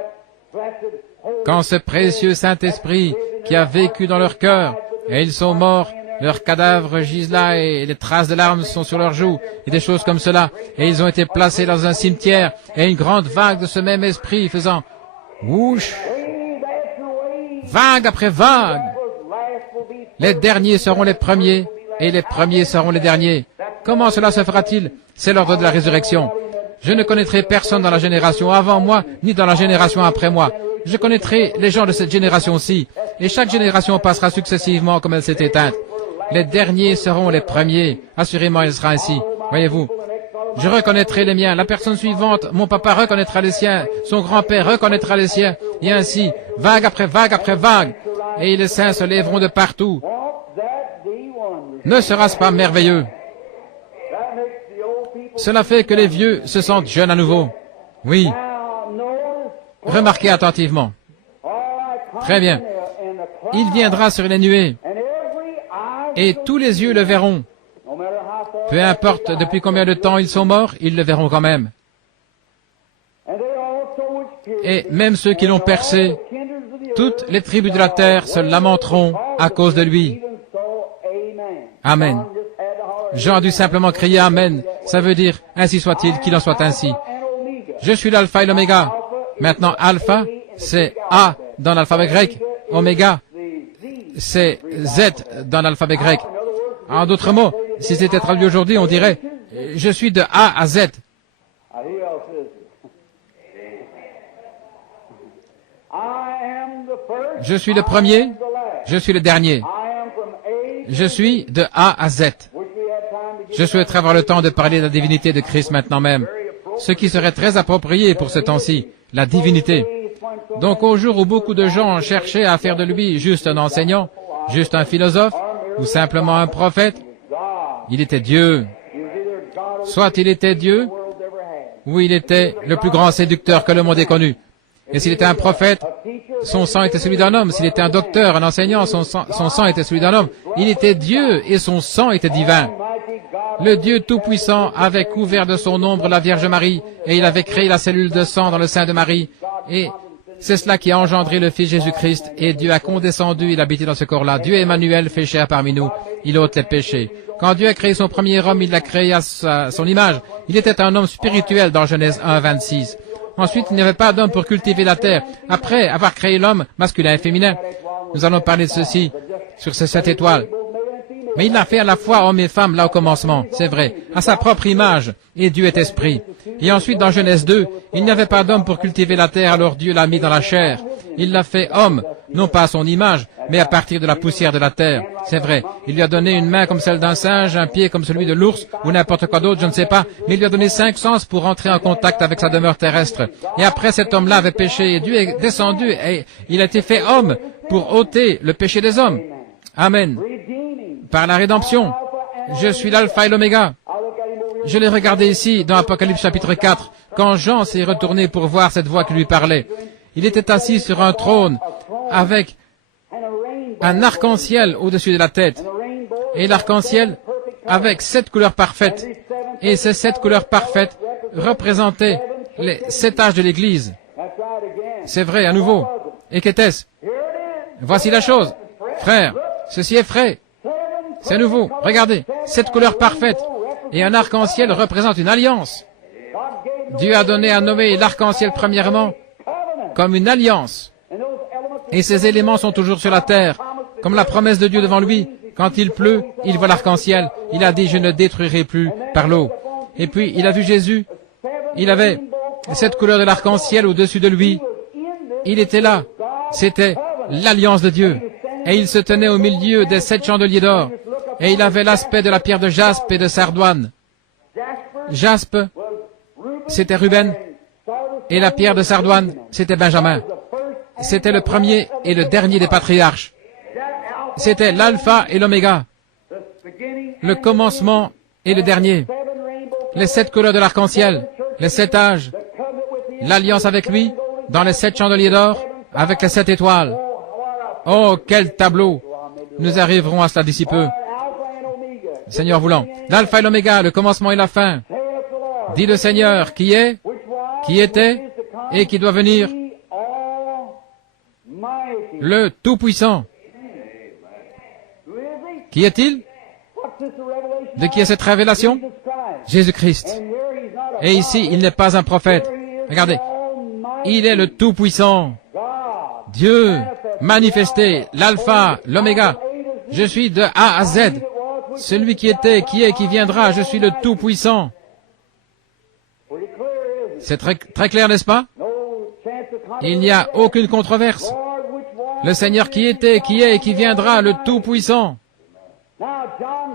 Quand ce précieux Saint-Esprit qui a vécu dans leur cœur, et ils sont morts, leurs cadavres gisent là, et les traces de larmes sont sur leurs joues, et des choses comme cela, et ils ont été placés dans un cimetière, et une grande vague de ce même esprit faisant « whoosh !» Vague après vague. Les derniers seront les premiers, et les premiers seront les derniers. Comment cela se fera-t-il? C'est l'ordre de la résurrection. Je ne connaîtrai personne dans la génération avant moi, ni dans la génération après moi. Je connaîtrai les gens de cette génération-ci, et chaque génération passera successivement comme elle s'est éteinte. Les derniers seront les premiers. Assurément, il sera ainsi. Voyez-vous, je reconnaîtrai les miens. La personne suivante, mon papa reconnaîtra les siens. Son grand-père reconnaîtra les siens. Et ainsi, vague après vague après vague. Et les saints se lèveront de partout. Ne sera-ce pas merveilleux? Cela fait que les vieux se sentent jeunes à nouveau. Oui. Remarquez attentivement. Très bien. Il viendra sur les nuées. Et tous les yeux le verront. Peu importe depuis combien de temps ils sont morts, ils le verront quand même. Et même ceux qui l'ont percé, toutes les tribus de la terre se lamenteront à cause de lui. Amen. Jean a dû simplement crier Amen. Ça veut dire, ainsi soit-il, qu'il en soit ainsi. Je suis l'alpha et l'oméga. Maintenant, alpha, c'est A dans l'alphabet grec. Oméga, c'est Z dans l'alphabet grec. En d'autres mots, si c'était traduit aujourd'hui, on dirait, je suis de A à Z. Je suis le premier, je suis le dernier. Je suis de A à Z. Je souhaiterais avoir le temps de parler de la divinité de Christ maintenant même, ce qui serait très approprié pour ce temps-ci, la divinité. Donc au jour où beaucoup de gens cherchaient à faire de lui juste un enseignant, juste un philosophe, ou simplement un prophète, il était Dieu. Soit il était Dieu, ou il était le plus grand séducteur que le monde ait connu. Et s'il était un prophète, son sang était celui d'un homme. S'il était un docteur, un enseignant, son sang était celui d'un homme. Il était Dieu et son sang était divin. Le Dieu Tout-Puissant avait couvert de son ombre la Vierge Marie et il avait créé la cellule de sang dans le sein de Marie. Et c'est cela qui a engendré le Fils Jésus-Christ. Et Dieu a condescendu, il habitait dans ce corps-là. Dieu Emmanuel fait chair parmi nous. Il ôte les péchés. Quand Dieu a créé son premier homme, il l'a créé à son image. Il était un homme spirituel dans Genèse 1, 26. Ensuite, il n'y avait pas d'homme pour cultiver la terre. Après avoir créé l'homme, masculin et féminin, nous allons parler de ceci, sur ces 7 étoiles. Mais il l'a fait à la fois homme et femme, là au commencement, c'est vrai, à sa propre image, et Dieu est esprit. Et ensuite, dans Genèse 2, il n'y avait pas d'homme pour cultiver la terre, alors Dieu l'a mis dans la chair. Il l'a fait homme, non pas à son image, mais à partir de la poussière de la terre. C'est vrai, il lui a donné une main comme celle d'un singe, un pied comme celui de l'ours, ou n'importe quoi d'autre, je ne sais pas, mais il lui a donné 5 sens pour entrer en contact avec sa demeure terrestre. Et après, cet homme-là avait péché, et Dieu est descendu, et il a été fait homme pour ôter le péché des hommes. Amen. Par la rédemption, je suis l'alpha et l'oméga. Je l'ai regardé ici, dans Apocalypse chapitre 4, quand Jean s'est retourné pour voir cette voix qui lui parlait. Il était assis sur un trône, avec un arc-en-ciel au-dessus de la tête. Et l'arc-en-ciel, avec 7 couleurs parfaites. Et ces 7 couleurs parfaites représentaient les 7 âges de l'Église. C'est vrai, à nouveau. Et qu'était-ce? Voici la chose. Frère, ceci est vrai. C'est nouveau. Regardez, 7 couleurs parfaites. Et un arc-en-ciel représente une alliance. Dieu a donné à Noé l'arc-en-ciel premièrement comme une alliance. Et ces éléments sont toujours sur la terre, comme la promesse de Dieu devant lui. Quand il pleut, il voit l'arc-en-ciel. Il a dit, je ne détruirai plus par l'eau. Et puis, il a vu Jésus. Il avait 7 couleurs de l'arc-en-ciel au-dessus de lui. Il était là. C'était l'alliance de Dieu. Et il se tenait au milieu des 7 chandeliers d'or. Et il avait l'aspect de la pierre de jaspe et de sardoine. Jaspe, c'était Ruben. Et la pierre de sardoine, c'était Benjamin. C'était le premier et le dernier des patriarches. C'était l'alpha et l'oméga. Le commencement et le dernier. Les 7 couleurs de l'arc-en-ciel. Les 7 âges. L'alliance avec lui, dans les 7 chandeliers d'or, avec les 7 étoiles. Oh, quel tableau! Nous arriverons à cela d'ici peu. Seigneur voulant. L'alpha et l'oméga, le commencement et la fin. Dit le Seigneur, qui est, qui était, et qui doit venir. Le Tout-Puissant. Qui est-il? De qui est cette révélation? Jésus-Christ. Et ici, il n'est pas un prophète. Regardez. Il est le Tout-Puissant. Dieu manifesté, l'alpha, l'oméga. Je suis de A à Z. Celui qui était, qui est, qui viendra, je suis le Tout-Puissant. C'est très clair, n'est-ce pas? Il n'y a aucune controverse. Le Seigneur qui était, qui est et qui viendra, le Tout-Puissant.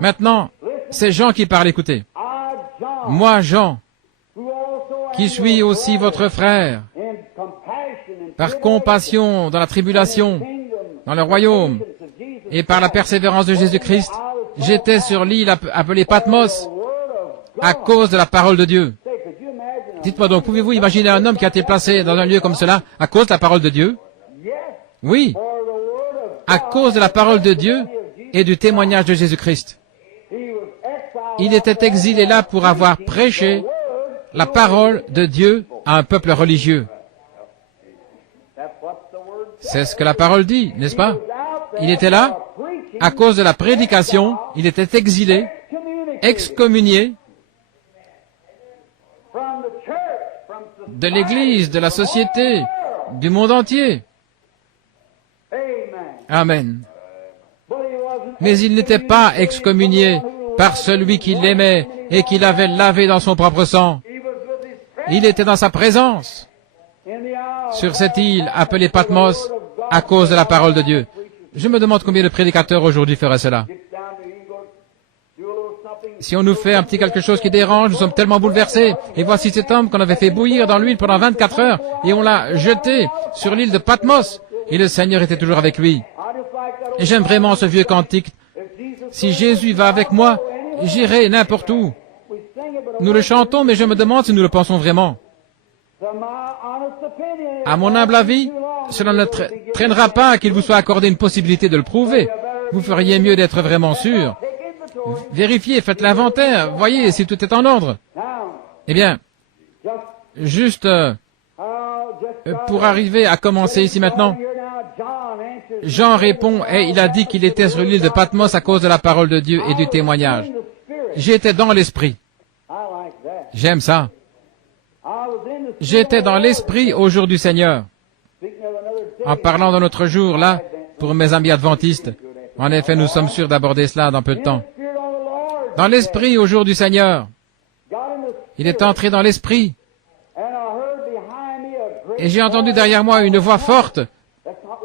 Maintenant, c'est Jean qui parle, écoutez. Moi, Jean, qui suis aussi votre frère, par compassion dans la tribulation, dans le royaume, et par la persévérance de Jésus-Christ, j'étais sur l'île appelée Patmos à cause de la parole de Dieu. Dites-moi donc, pouvez-vous imaginer un homme qui a été placé dans un lieu comme cela à cause de la parole de Dieu? Oui, à cause de la parole de Dieu et du témoignage de Jésus-Christ. Il était exilé là pour avoir prêché la parole de Dieu à un peuple religieux. C'est ce que la parole dit, n'est-ce pas? Il était là, à cause de la prédication, il était exilé, excommunié de l'Église, de la société, du monde entier. Amen. Mais il n'était pas excommunié par celui qui l'aimait et qui l'avait lavé dans son propre sang. Il était dans sa présence, sur cette île appelée Patmos, à cause de la parole de Dieu. Je me demande combien de prédicateurs aujourd'hui feraient cela. Si on nous fait un petit quelque chose qui dérange, nous sommes tellement bouleversés. Et voici cet homme qu'on avait fait bouillir dans l'huile pendant 24 heures, et on l'a jeté sur l'île de Patmos, et le Seigneur était toujours avec lui. Et j'aime vraiment ce vieux cantique. Si Jésus va avec moi, j'irai n'importe où. Nous le chantons, mais je me demande si nous le pensons vraiment. À mon humble avis, cela ne traînera pas qu'il vous soit accordé une possibilité de le prouver. Vous feriez mieux d'être vraiment sûr. Vérifiez, faites l'inventaire, voyez si tout est en ordre. Eh bien, juste pour arriver à commencer ici maintenant, Jean répond et il a dit qu'il était sur l'île de Patmos à cause de la parole de Dieu et du témoignage. J'étais dans l'esprit. J'aime ça. J'étais dans l'esprit au jour du Seigneur. En parlant d'un autre jour, là, pour mes amis adventistes, en effet, nous sommes sûrs d'aborder cela dans peu de temps. Dans l'esprit au jour du Seigneur. Il est entré dans l'esprit. Et j'ai entendu derrière moi une voix forte,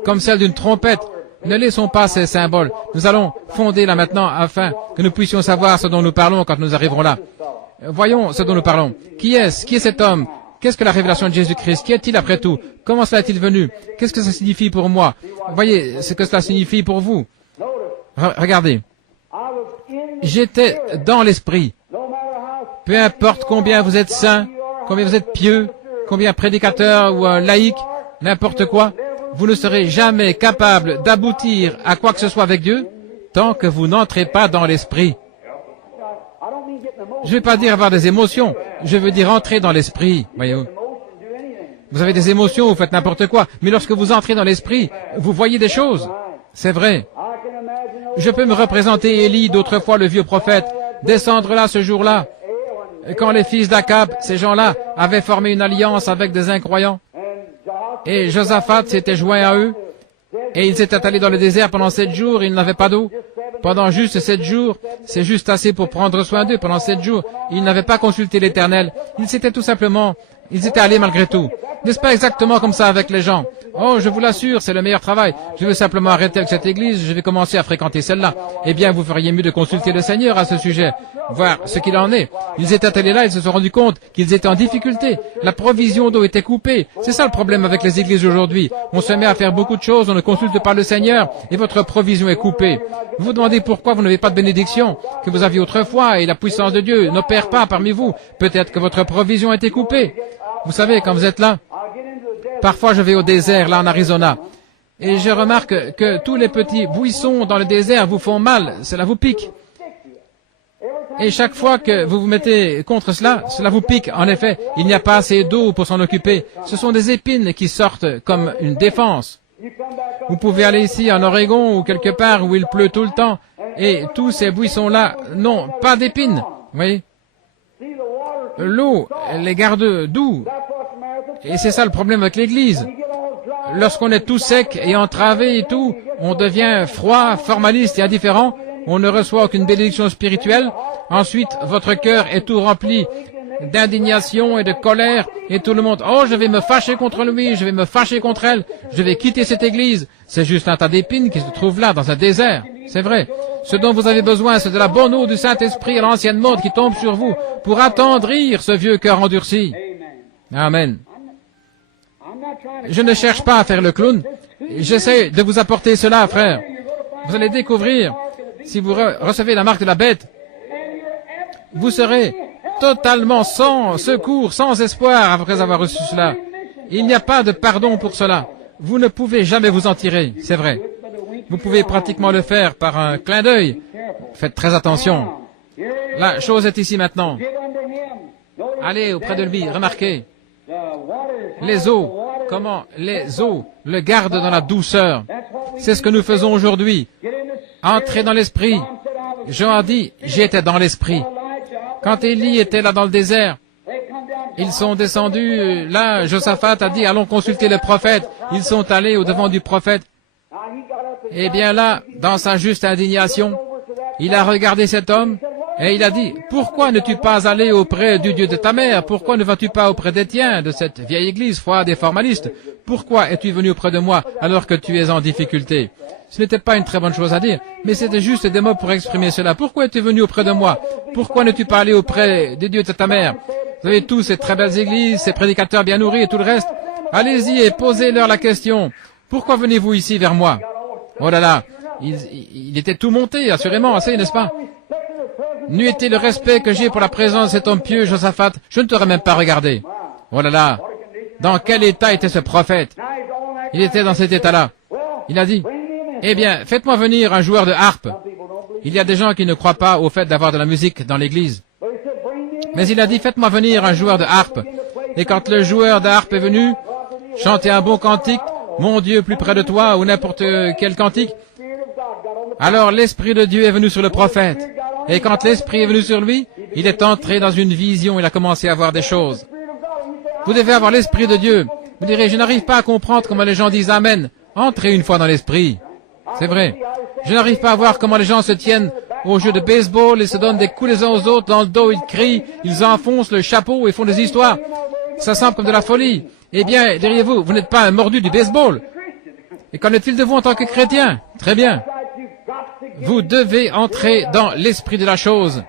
comme celle d'une trompette. Ne laissons pas ces symboles. Nous allons fonder là maintenant afin que nous puissions savoir ce dont nous parlons quand nous arriverons là. Voyons ce dont nous parlons. Qui est-ce? Qui est cet homme? Qu'est-ce que la révélation de Jésus-Christ? Qui est-il après tout? Comment cela est-il venu? Qu'est-ce que ça signifie pour moi? Voyez ce que cela signifie pour vous. Regardez. J'étais dans l'esprit. Peu importe combien vous êtes saints, combien vous êtes pieux, combien prédicateur ou laïque, n'importe quoi, vous ne serez jamais capable d'aboutir à quoi que ce soit avec Dieu tant que vous n'entrez pas dans l'esprit. Je ne vais pas dire avoir des émotions, je veux dire entrer dans l'esprit, voyez-vous. Vous avez des émotions, vous faites n'importe quoi, mais lorsque vous entrez dans l'esprit, vous voyez des choses. C'est vrai. Je peux me représenter Élie d'autrefois, le vieux prophète, descendre là ce jour-là, quand les fils d'Akab, ces gens-là, avaient formé une alliance avec des incroyants. Et Josaphat s'était joint à eux, et ils s'étaient allés dans le désert pendant 7 jours, ils n'avaient pas d'eau. Pendant juste 7 jours, c'est juste assez pour prendre soin d'eux. Pendant 7 jours, ils n'avaient pas consulté l'Éternel. Ils étaient allés malgré tout. N'est-ce pas exactement comme ça avec les gens? Oh, je vous l'assure, c'est le meilleur travail. Je veux simplement arrêter avec cette église, je vais commencer à fréquenter celle-là. Eh bien, vous feriez mieux de consulter le Seigneur à ce sujet, voir ce qu'il en est. Ils étaient allés là, ils se sont rendus compte qu'ils étaient en difficulté. La provision d'eau était coupée. C'est ça le problème avec les églises aujourd'hui. On se met à faire beaucoup de choses, on ne consulte pas le Seigneur, et votre provision est coupée. Vous vous demandez pourquoi vous n'avez pas de bénédiction que vous aviez autrefois, et la puissance de Dieu n'opère pas parmi vous. Peut-être que votre provision a été coupée. Vous savez, quand vous êtes là, parfois je vais au désert, là en Arizona, et je remarque que tous les petits buissons dans le désert vous font mal, cela vous pique. Et chaque fois que vous vous mettez contre cela, cela vous pique. En effet, il n'y a pas assez d'eau pour s'en occuper. Ce sont des épines qui sortent comme une défense. Vous pouvez aller ici en Oregon ou quelque part où il pleut tout le temps, et tous ces buissons-là n'ont pas d'épines. Vous voyez? L'eau les garde doux. Et c'est ça le problème avec l'Église. Lorsqu'on est tout sec et entravé et tout, on devient froid, formaliste et indifférent. On ne reçoit aucune bénédiction spirituelle. Ensuite, votre cœur est tout rempli d'indignation et de colère. Et tout le monde, oh, je vais me fâcher contre lui, je vais me fâcher contre elle, je vais quitter cette Église. C'est juste un tas d'épines qui se trouvent là, dans un désert. C'est vrai. Ce dont vous avez besoin, c'est de la bonne eau du Saint-Esprit à l'ancienne mode qui tombe sur vous pour attendrir ce vieux cœur endurci. Amen. Je ne cherche pas à faire le clown. J'essaie de vous apporter cela, frère. Vous allez découvrir, si vous recevez la marque de la bête, vous serez totalement sans secours, sans espoir après avoir reçu cela. Il n'y a pas de pardon pour cela. Vous ne pouvez jamais vous en tirer, c'est vrai. Vous pouvez pratiquement le faire par un clin d'œil. Faites très attention. La chose est ici maintenant. Allez auprès de lui, remarquez. Les eaux, comment les eaux le gardent dans la douceur. C'est ce que nous faisons aujourd'hui. Entrez dans l'esprit. Jean a dit, j'étais dans l'esprit. Quand Élie était là dans le désert, ils sont descendus, là, Josaphat a dit, allons consulter le prophète. Ils sont allés au devant du prophète. Eh bien là, dans sa juste indignation, il a regardé cet homme et il a dit, pourquoi ne-tu pas allé auprès du Dieu de ta mère? Pourquoi ne vas-tu pas auprès des tiens, de cette vieille église froide et formaliste? Pourquoi es-tu venu auprès de moi alors que tu es en difficulté? Ce n'était pas une très bonne chose à dire, mais c'était juste des mots pour exprimer cela. Pourquoi es-tu venu auprès de moi? Pourquoi n'es-tu pas allé auprès des dieux de ta mère? Vous avez tous ces très belles églises, ces prédicateurs bien nourris et tout le reste. Allez-y et posez-leur la question. Pourquoi venez-vous ici vers moi? Oh là là, il était tout monté, assurément, assez, n'est-ce pas? N'eût été le respect que j'ai pour la présence de cet homme pieux, Josaphat, je ne t'aurais même pas regardé. Oh là là, Dans quel état était ce prophète? Il était dans cet état-là. Il a dit, eh bien, faites-moi venir un joueur de harpe. Il y a des gens qui ne croient pas au fait d'avoir de la musique dans l'église. Mais il a dit, faites-moi venir un joueur de harpe. Et quand le joueur de harpe est venu, chanter un bon cantique, mon Dieu plus près de toi, ou n'importe quel cantique, alors l'Esprit de Dieu est venu sur le prophète. Et quand l'Esprit est venu sur lui, il est entré dans une vision, il a commencé à voir des choses. Vous devez avoir l'Esprit de Dieu. Vous direz, je n'arrive pas à comprendre comment les gens disent Amen. Entrez une fois dans l'Esprit. C'est vrai. Je n'arrive pas à voir comment les gens se tiennent au jeu de baseball et se donnent des coups les uns aux autres. Dans le dos, ils crient, ils enfoncent le chapeau et font des histoires. Ça semble comme de la folie. Eh bien, diriez-vous, vous n'êtes pas un mordu du baseball. Et qu'en est-il de vous en tant que chrétien? Très bien. Vous devez entrer dans l'esprit de la chose.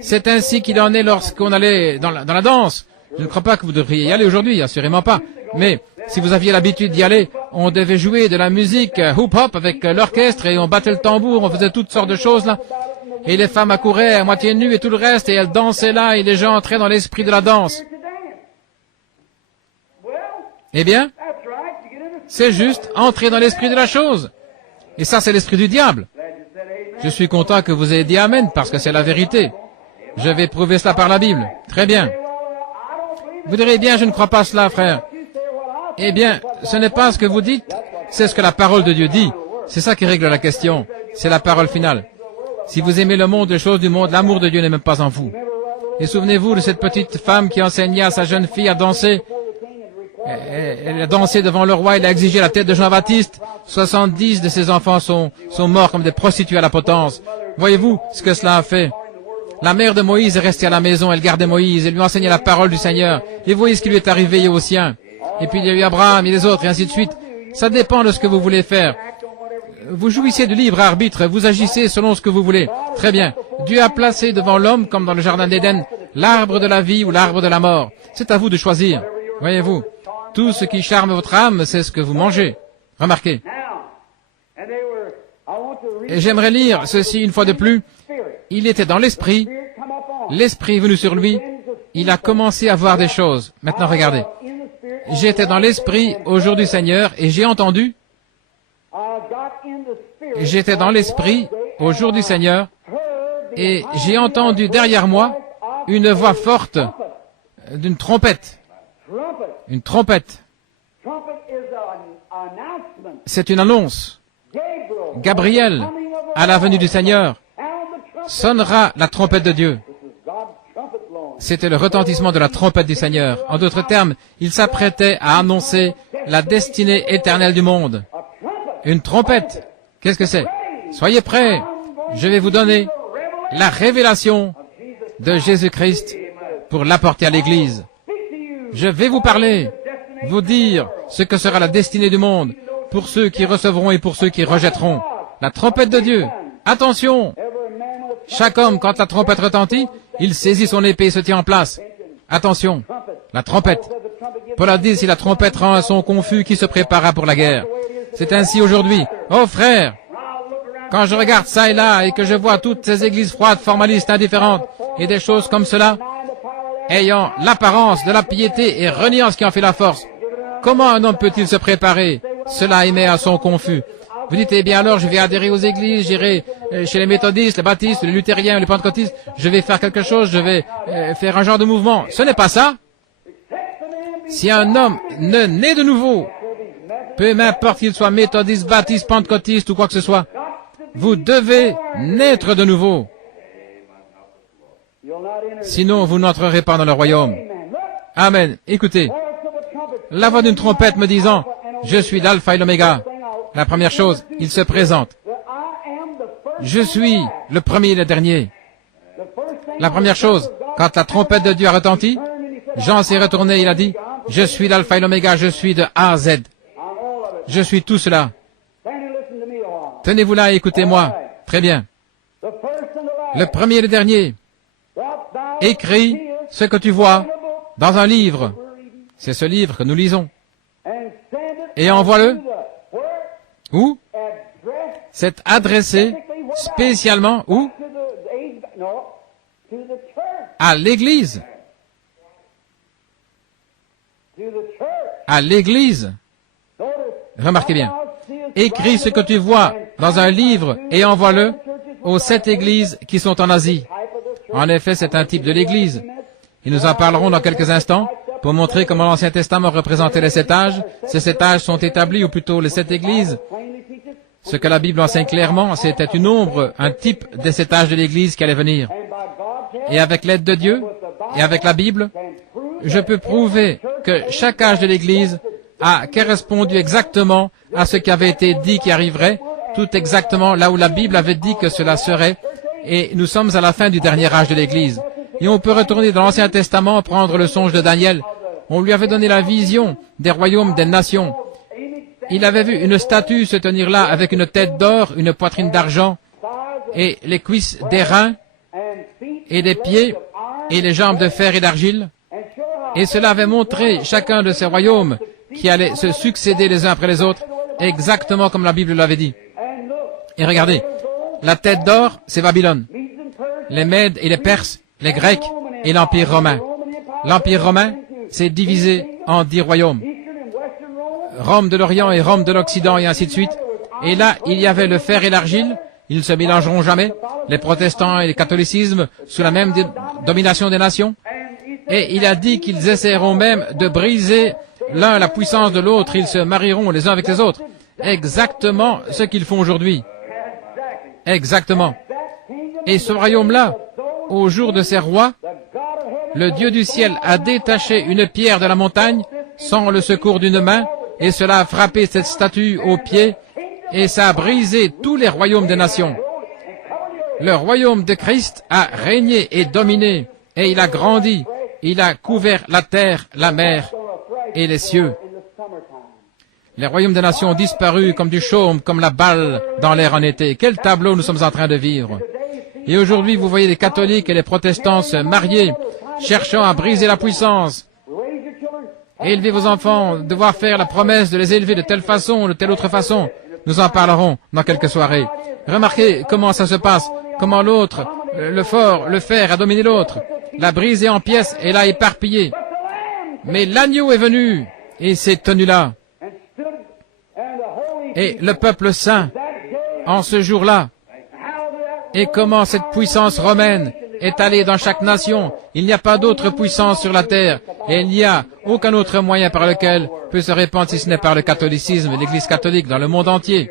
C'est ainsi qu'il en est lorsqu'on allait dans la danse. Je ne crois pas que vous devriez y aller aujourd'hui, assurément pas. Mais si vous aviez l'habitude d'y aller, on devait jouer de la musique hip-hop avec l'orchestre et on battait le tambour, on faisait toutes sortes de choses là. Et les femmes accouraient à moitié nues et tout le reste et elles dansaient là et les gens entraient dans l'esprit de la danse. Eh bien, c'est juste entrer dans l'esprit de la chose. Et ça, c'est l'esprit du diable. Je suis content que vous ayez dit Amen parce que c'est la vérité. Je vais prouver cela par la Bible. Très bien. Vous direz, bien, je ne crois pas cela, frère. Eh bien, ce n'est pas ce que vous dites, c'est ce que la parole de Dieu dit. C'est ça qui règle la question. C'est la parole finale. Si vous aimez le monde, les choses du monde, l'amour de Dieu n'est même pas en vous. Et souvenez-vous de cette petite femme qui enseignait à sa jeune fille à danser. Elle a dansé devant le roi, elle a exigé la tête de Jean-Baptiste. 70 de ses enfants sont morts comme des prostituées à la potence. Voyez-vous ce que cela a fait? La mère de Moïse est restée à la maison, elle gardait Moïse, elle lui enseignait la parole du Seigneur. Et voyez ce qui lui est arrivé aux siens. Et puis il y a eu Abraham et les autres, et ainsi de suite. Ça dépend de ce que vous voulez faire. Vous jouissez du libre arbitre, vous agissez selon ce que vous voulez. Très bien. Dieu a placé devant l'homme, comme dans le jardin d'Éden, l'arbre de la vie ou l'arbre de la mort. C'est à vous de choisir. Voyez-vous, tout ce qui charme votre âme, c'est ce que vous mangez. Remarquez. Et j'aimerais lire ceci une fois de plus. Il était dans l'esprit, l'esprit est venu sur lui, il a commencé à voir des choses. Maintenant regardez. J'étais dans l'esprit au jour du Seigneur et j'ai entendu. J'étais dans l'esprit au jour du Seigneur et j'ai entendu derrière moi une voix forte d'une trompette. Une trompette. C'est une annonce. Gabriel, à la venue du Seigneur, sonnera la trompette de Dieu. C'était le retentissement de la trompette du Seigneur. En d'autres termes, il s'apprêtait à annoncer la destinée éternelle du monde. Une trompette. Qu'est-ce que c'est? Soyez prêts. Je vais vous donner la révélation de Jésus-Christ pour l'apporter à l'Église. Je vais vous parler, vous dire ce que sera la destinée du monde pour ceux qui recevront et pour ceux qui rejetteront. La trompette de Dieu. Attention! Chaque homme, quand la trompette retentit, il saisit son épée et se tient en place. Attention, la trompette. Paul a dit, si la trompette rend un son confus, qui se prépara pour la guerre? C'est ainsi aujourd'hui. Oh frère, quand je regarde ça et là et que je vois toutes ces églises froides, formalistes, indifférentes et des choses comme cela, ayant l'apparence de la piété et reniant ce qui en fait la force, comment un homme peut-il se préparer? Cela émet un son confus. Vous dites, eh bien alors je vais adhérer aux églises, j'irai chez les méthodistes, les baptistes, les luthériens, les pentecôtistes, je vais faire quelque chose, je vais faire un genre de mouvement. Ce n'est pas ça. Si un homme ne naît de nouveau, peu m'importe qu'il soit méthodiste, baptiste, pentecôtiste ou quoi que ce soit, vous devez naître de nouveau. Sinon, vous n'entrerez pas dans le royaume. Amen. Écoutez, la voix d'une trompette me disant, je suis l'alpha et l'oméga. La première chose, il se présente. Je suis le premier et le dernier. La première chose, quand la trompette de Dieu a retenti, Jean s'est retourné et il a dit, je suis l'alpha et l'oméga, je suis de A à Z. Je suis tout cela. Tenez-vous là et écoutez-moi. Très bien. Le premier et le dernier. Écris ce que tu vois dans un livre. C'est ce livre que nous lisons. Et envoie-le. Où? C'est adressé spécialement où? À l'Église. à l'Église. Remarquez bien. Écris ce que tu vois dans un livre et envoie-le aux 7 églises qui sont en Asie. En effet, c'est un type de l'Église. Et nous en parlerons dans quelques instants pour montrer comment l'Ancien Testament représentait les 7 âges. Ces 7 âges sont établis, ou plutôt les 7 églises. Ce que la Bible enseigne clairement, c'était une ombre, un type des 7 âges de l'Église qui allait venir. Et avec l'aide de Dieu, et avec la Bible, je peux prouver que chaque âge de l'Église a correspondu exactement à ce qui avait été dit qui arriverait, tout exactement là où la Bible avait dit que cela serait, et nous sommes à la fin du dernier âge de l'Église. Et on peut retourner dans l'Ancien Testament, prendre le songe de Daniel. On lui avait donné la vision des royaumes des nations. Il avait vu une statue se tenir là avec une tête d'or, une poitrine d'argent, et les cuisses d'airain, et des pieds, et les jambes de fer et d'argile. Et cela avait montré chacun de ces royaumes qui allaient se succéder les uns après les autres, exactement comme la Bible l'avait dit. Et regardez, la tête d'or, c'est Babylone. Les Mèdes et les Perses, les Grecs et l'Empire romain. L'Empire romain s'est divisé en 10 royaumes. Rome de l'Orient et Rome de l'Occident et ainsi de suite. Et là, il y avait le fer et l'argile. Ils ne se mélangeront jamais. Les protestants et le catholicisme sous la même domination des nations. Et il a dit qu'ils essaieront même de briser l'un la puissance de l'autre. Ils se marieront les uns avec les autres. Exactement ce qu'ils font aujourd'hui. Exactement. Et ce royaume-là, au jour de ces rois, le Dieu du ciel a détaché une pierre de la montagne sans le secours d'une main, et cela a frappé cette statue au pied, et ça a brisé tous les royaumes des nations. Le royaume de Christ a régné et dominé, et il a grandi, il a couvert la terre, la mer et les cieux. Les royaumes des nations ont disparu comme du chaume, comme la balle dans l'air en été. Quel tableau nous sommes en train de vivre. Et aujourd'hui, vous voyez les catholiques et les protestants se marier, cherchant à briser la puissance. Élevez vos enfants, devoir faire la promesse de les élever de telle façon ou de telle autre façon. Nous en parlerons dans quelques soirées. Remarquez comment ça se passe, comment l'autre, le fort, le fer a dominé l'autre, l'a brisé en pièces et l'a éparpillé. Mais l'agneau est venu et s'est tenu là. Et le peuple saint, en ce jour-là, et comment cette puissance romaine est allée dans chaque nation. Il n'y a pas d'autre puissance sur la terre, et il n'y a aucun autre moyen par lequel peut se répandre si ce n'est par le catholicisme, l'Église catholique dans le monde entier.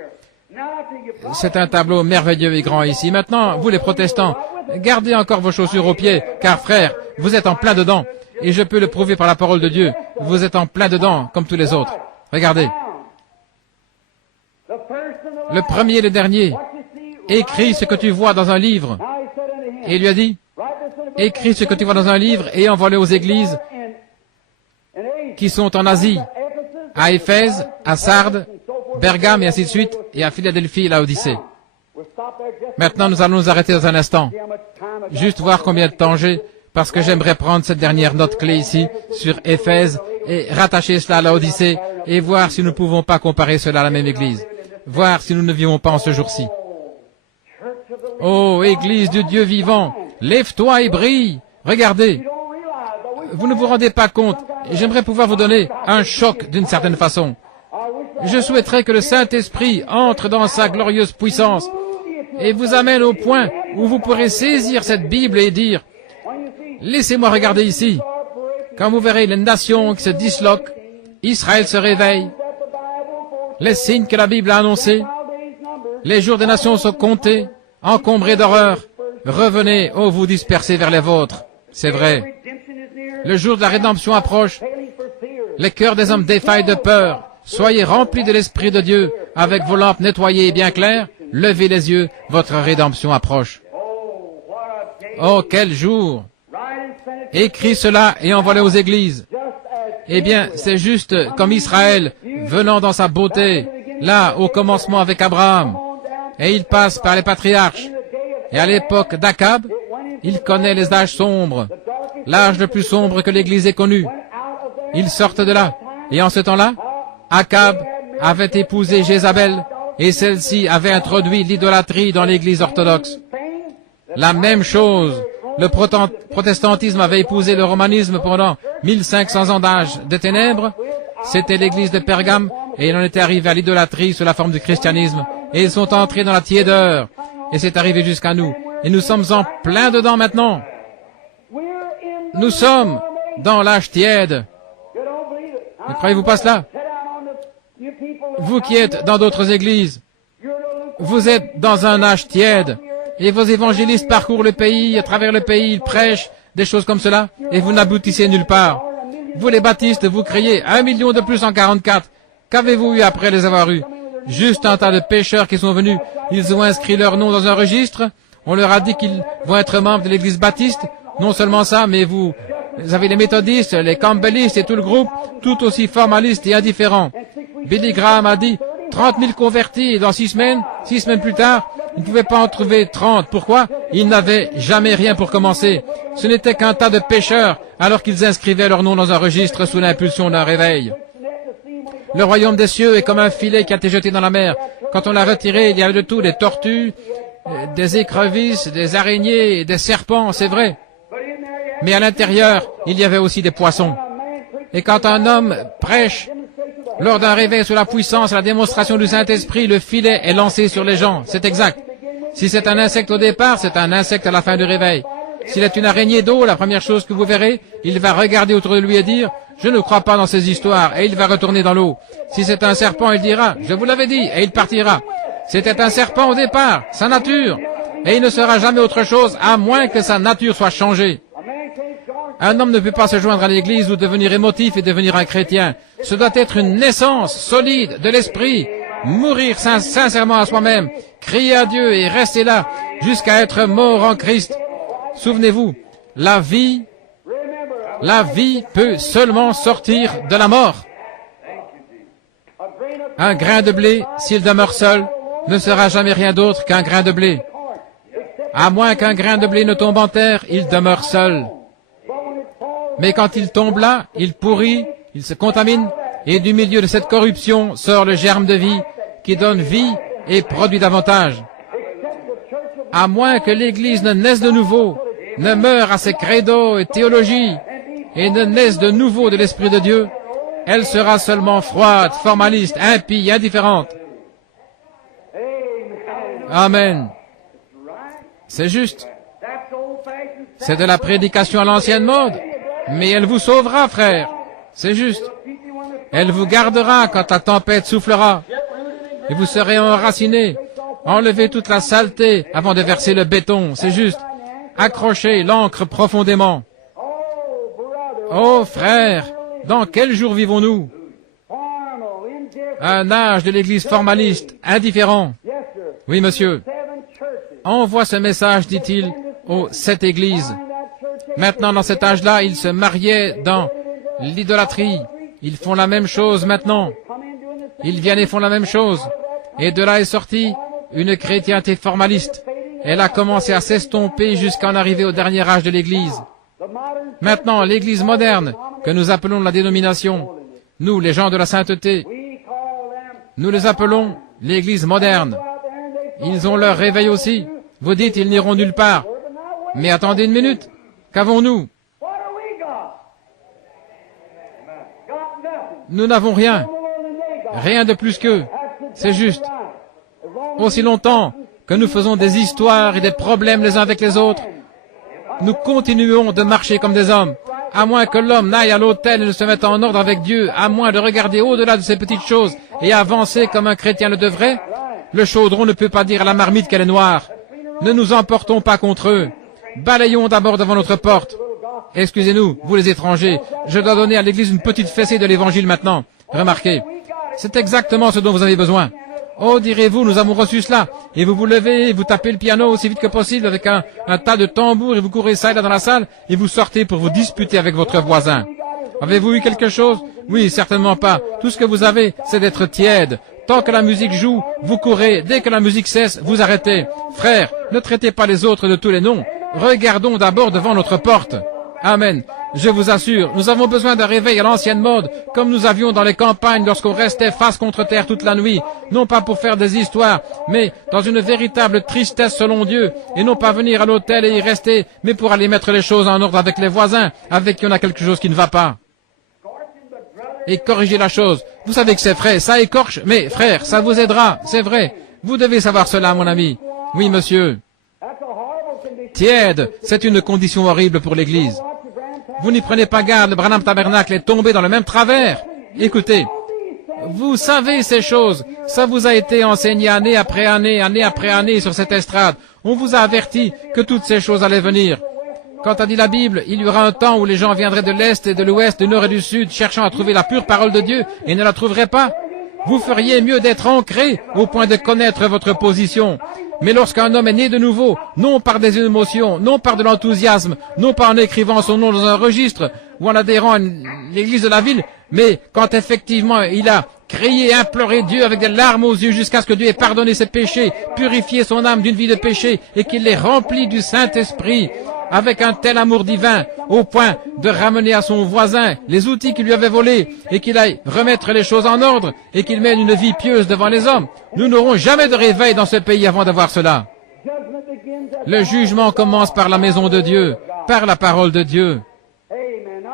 C'est un tableau merveilleux et grand ici. Maintenant, vous les protestants, gardez encore vos chaussures aux pieds, car frères, vous êtes en plein dedans, et je peux le prouver par la parole de Dieu. Vous êtes en plein dedans, comme tous les autres. Regardez. Le premier et le dernier, écris ce que tu vois dans un livre. Et il lui a dit, écris ce que tu vois dans un livre et envoie-le aux églises qui sont en Asie, à Éphèse, à Sardes, Bergame et ainsi de suite, et à Philadelphie et Laodicée. Maintenant, nous allons nous arrêter dans un instant, juste voir combien de temps j'ai, parce que j'aimerais prendre cette dernière note clé ici, sur Éphèse, et rattacher cela à Laodicée, et voir si nous ne pouvons pas comparer cela à la même église. Voir si nous ne vivons pas en ce jour-ci. Oh, Église du Dieu vivant, lève-toi et brille. Regardez, vous ne vous rendez pas compte, j'aimerais pouvoir vous donner un choc d'une certaine façon. Je souhaiterais que le Saint-Esprit entre dans sa glorieuse puissance et vous amène au point où vous pourrez saisir cette Bible et dire, laissez-moi regarder ici. Quand vous verrez les nations qui se disloquent, Israël se réveille, les signes que la Bible a annoncés, les jours des nations sont comptés, encombrés d'horreur. Revenez, ô vous dispersés vers les vôtres. C'est vrai. Le jour de la rédemption approche. Les cœurs des hommes défaillent de peur. Soyez remplis de l'Esprit de Dieu, avec vos lampes nettoyées et bien claires. Levez les yeux, votre rédemption approche. Oh, quel jour! Écris cela et envoie-le aux églises. Eh bien, c'est juste comme Israël, venant dans sa beauté, là, au commencement avec Abraham. Et il passe par les patriarches. Et à l'époque d'Akab, il connaît les âges sombres, l'âge le plus sombre que l'Église ait connu. Ils sortent de là. Et en ce temps-là, Akab avait épousé Jézabel, et celle-ci avait introduit l'idolâtrie dans l'Église orthodoxe. La même chose, le protestantisme avait épousé le romanisme pendant 1500 ans d'âge des ténèbres, C'était l'église de Pergame, et il en était arrivé à l'idolâtrie sous la forme du christianisme, et ils sont entrés dans la tiédeur, et c'est arrivé jusqu'à nous, et nous sommes en plein dedans maintenant. Nous sommes dans l'âge tiède. Ne croyez-vous pas cela? Vous qui êtes dans d'autres églises, vous êtes dans un âge tiède, et vos évangélistes parcourent le pays, à travers le pays, ils prêchent des choses comme cela, et vous n'aboutissez nulle part. Vous les baptistes, vous criez 1 million de plus en 44. Qu'avez-vous eu après les avoir eus? Juste un tas de pécheurs qui sont venus. Ils ont inscrit leur nom dans un registre. On leur a dit qu'ils vont être membres de l'église baptiste. Non seulement ça, mais vous avez les méthodistes, les campbellistes et tout le groupe, tout aussi formalistes et indifférents. Billy Graham a dit 30 000 convertis dans 6 semaines. 6 semaines plus tard, il ne pouvait pas en trouver 30. Pourquoi? Ils n'avaient jamais rien pour commencer. Ce n'était qu'un tas de pécheurs, alors qu'ils inscrivaient leur nom dans un registre sous l'impulsion d'un réveil. Le royaume des cieux est comme un filet qui a été jeté dans la mer. Quand on l'a retiré, il y avait de tout, des tortues, des écrevisses, des araignées, des serpents, c'est vrai. Mais à l'intérieur, il y avait aussi des poissons. Et quand un homme prêche, lors d'un réveil sous la puissance, la démonstration du Saint-Esprit, le filet est lancé sur les gens. C'est exact. Si c'est un insecte au départ, c'est un insecte à la fin du réveil. S'il est une araignée d'eau, la première chose que vous verrez, il va regarder autour de lui et dire « Je ne crois pas dans ces histoires » et il va retourner dans l'eau. Si c'est un serpent, il dira « Je vous l'avais dit » et il partira. C'était un serpent au départ, sa nature. Et il ne sera jamais autre chose à moins que sa nature soit changée. Un homme ne peut pas se joindre à l'église ou devenir émotif et devenir un chrétien. Ce doit être une naissance solide de l'esprit. Mourir sincèrement à soi-même, crier à Dieu et rester là jusqu'à être mort en Christ. Souvenez-vous, la vie peut seulement sortir de la mort. Un grain de blé, s'il demeure seul, ne sera jamais rien d'autre qu'un grain de blé. À moins qu'un grain de blé ne tombe en terre, il demeure seul. Mais quand il tombe là, il pourrit, il se contamine, et du milieu de cette corruption sort le germe de vie qui donne vie et produit davantage. À moins que l'Église ne naisse de nouveau, ne meure à ses credos et théologies, et ne naisse de nouveau de l'Esprit de Dieu, elle sera seulement froide, formaliste, impie, indifférente. Amen. C'est juste. C'est de la prédication à l'ancienne mode, mais elle vous sauvera, frère. C'est juste. Elle vous gardera quand la tempête soufflera, et vous serez enracinés. Enlevez toute la saleté avant de verser le béton, c'est juste. Accrochez l'encre profondément. Oh, frère, dans quel jour vivons-nous? Un âge de l'Église formaliste, indifférent. Oui, monsieur. Envoie ce message, dit-il, aux 7 églises. Maintenant, dans cet âge-là, ils se mariaient dans l'idolâtrie. Ils font la même chose maintenant. Ils viennent et font la même chose. Et de là est sortie une chrétienté formaliste. Elle a commencé à s'estomper jusqu'à en arriver au dernier âge de l'Église. Maintenant, l'Église moderne, que nous appelons la dénomination, nous, les gens de la sainteté, nous les appelons l'Église moderne. Ils ont leur réveil aussi. Vous dites, ils n'iront nulle part. Mais attendez une minute. Qu'avons-nous? Nous n'avons rien. Rien de plus qu'eux. C'est juste. Aussi longtemps que nous faisons des histoires et des problèmes les uns avec les autres, nous continuons de marcher comme des hommes. À moins que l'homme n'aille à l'autel et ne se mette en ordre avec Dieu, à moins de regarder au-delà de ces petites choses et avancer comme un chrétien le devrait, le chaudron ne peut pas dire à la marmite qu'elle est noire. Ne nous emportons pas contre eux. Balayons d'abord devant notre porte. Excusez-nous, vous les étrangers, je dois donner à l'Église une petite fessée de l'Évangile maintenant. Remarquez, c'est exactement ce dont vous avez besoin. Oh, direz-vous, nous avons reçu cela. Et vous vous levez, et vous tapez le piano aussi vite que possible avec un tas de tambours, et vous courez ça et là dans la salle, et vous sortez pour vous disputer avec votre voisin. Avez-vous eu quelque chose? Oui, certainement pas. Tout ce que vous avez, c'est d'être tiède. Tant que la musique joue, vous courez. Dès que la musique cesse, vous arrêtez. Frères, ne traitez pas les autres de tous les noms. Regardons d'abord devant notre porte. Amen. Je vous assure, nous avons besoin d'un réveil à l'ancienne mode, comme nous avions dans les campagnes lorsqu'on restait face contre terre toute la nuit, non pas pour faire des histoires, mais dans une véritable tristesse selon Dieu, et non pas venir à l'hôtel et y rester, mais pour aller mettre les choses en ordre avec les voisins, avec qui on a quelque chose qui ne va pas. et corriger la chose. Vous savez que c'est vrai, ça écorche, mais frère, ça vous aidera, c'est vrai. Vous devez savoir cela, mon ami. Oui, monsieur. Tiède, c'est une condition horrible pour l'Église. Vous n'y prenez pas garde, le Branham Tabernacle est tombé dans le même travers. Écoutez, vous savez ces choses, ça vous a été enseigné année après année, année après année sur cette estrade. On vous a averti que toutes ces choses allaient venir. Quand a dit la Bible, il y aura un temps où les gens viendraient de l'Est et de l'Ouest, du Nord et du Sud, cherchant à trouver la pure parole de Dieu et ne la trouveraient pas. Vous feriez mieux d'être ancré au point de connaître votre position. Mais lorsqu'un homme est né de nouveau, non par des émotions, non par de l'enthousiasme, non pas en écrivant son nom dans un registre ou en adhérant à l'église de la ville, mais quand effectivement il a crié et imploré Dieu avec des larmes aux yeux jusqu'à ce que Dieu ait pardonné ses péchés, purifié son âme d'une vie de péché et qu'il l'ait rempli du Saint-Esprit, avec un tel amour divin, au point de ramener à son voisin les outils qu'il lui avait volés, et qu'il aille remettre les choses en ordre, et qu'il mène une vie pieuse devant les hommes. Nous n'aurons jamais de réveil dans ce pays avant d'avoir cela. Le jugement commence par la maison de Dieu, par la parole de Dieu.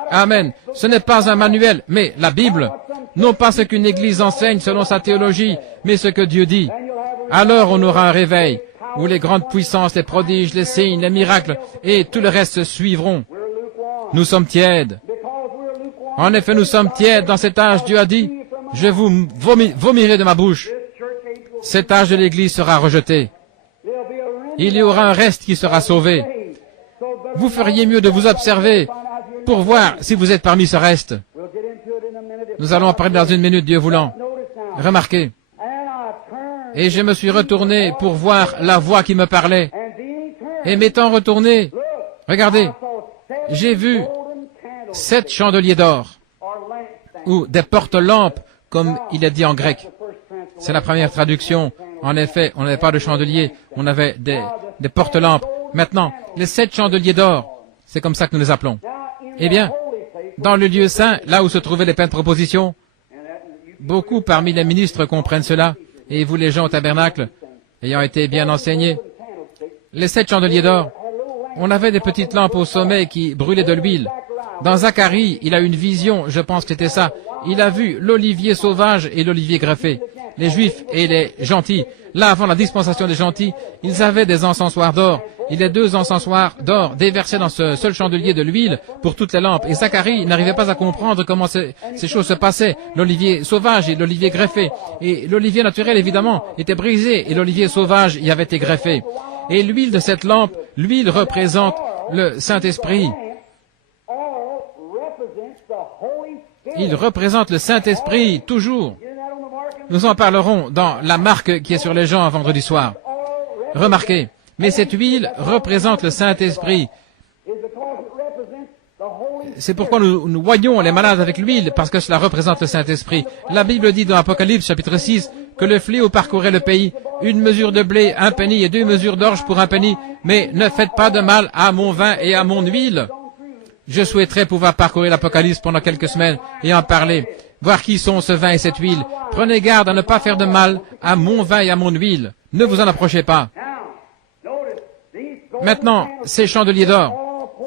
Amen. Ce n'est pas un manuel, mais la Bible. Non pas ce qu'une église enseigne selon sa théologie, mais ce que Dieu dit. Alors on aura un réveil, où les grandes puissances, les prodiges, les signes, les miracles et tout le reste suivront. Nous sommes tièdes. En effet, nous sommes tièdes dans cet âge. Dieu a dit, je vous vomirai de ma bouche. Cet âge de l'Église sera rejeté. Il y aura un reste qui sera sauvé. Vous feriez mieux de vous observer pour voir si vous êtes parmi ce reste. Nous allons en parler dans une minute, Dieu voulant. Remarquez. Et je me suis retourné pour voir la voix qui me parlait. Et m'étant retourné, regardez, j'ai vu 7 chandeliers d'or, ou des porte-lampes, comme il est dit en grec. C'est la première traduction. En effet, on n'avait pas de chandeliers, on avait des porte-lampes. Maintenant, les 7 chandeliers d'or, c'est comme ça que nous les appelons. Eh bien, dans le lieu saint, là où se trouvaient les peintres propositions, beaucoup parmi les ministres comprennent cela. Et vous, les gens au tabernacle, ayant été bien enseignés, les 7 chandeliers d'or, on avait des petites lampes au sommet qui brûlaient de l'huile. Dans Zacharie, il a une vision, je pense que c'était ça. Il a vu l'olivier sauvage et l'olivier greffé, les juifs et les gentils. Là, avant la dispensation des gentils, ils avaient des encensoirs d'or. Il y a 2 encensoirs d'or déversés dans ce seul chandelier de l'huile pour toutes les lampes. Et Zacharie n'arrivait pas à comprendre comment ces choses se passaient. L'olivier sauvage et l'olivier greffé. Et l'olivier naturel, évidemment, était brisé et l'olivier sauvage y avait été greffé. Et l'huile de cette lampe, l'huile représente le Saint-Esprit. Il représente le Saint-Esprit, toujours. Nous en parlerons dans la marque qui est sur les gens vendredi soir. Remarquez, mais cette huile représente le Saint-Esprit. C'est pourquoi nous voyons les malades avec l'huile, parce que cela représente le Saint-Esprit. La Bible dit dans Apocalypse, chapitre 6, que le fléau parcourait le pays. 1 mesure de blé, 1 penny, et 2 mesures d'orge pour 1 penny. Mais ne faites pas de mal à mon vin et à mon huile. Je souhaiterais pouvoir parcourir l'Apocalypse pendant quelques semaines et en parler, voir qui sont ce vin et cette huile. Prenez garde à ne pas faire de mal à mon vin et à mon huile. Ne vous en approchez pas. Maintenant, ces chandeliers d'or,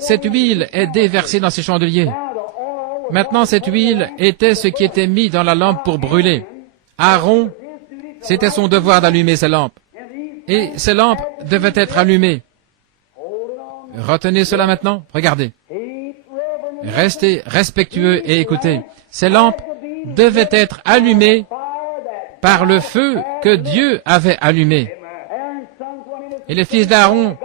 cette huile est déversée dans ces chandeliers. Maintenant, cette huile était ce qui était mis dans la lampe pour brûler. Aaron, c'était son devoir d'allumer ces lampes. Et ces lampes devaient être allumées. Retenez cela maintenant. Regardez. Restez respectueux et écoutez. Ces lampes devaient être allumées par le feu que Dieu avait allumé. Et les fils d'Aaron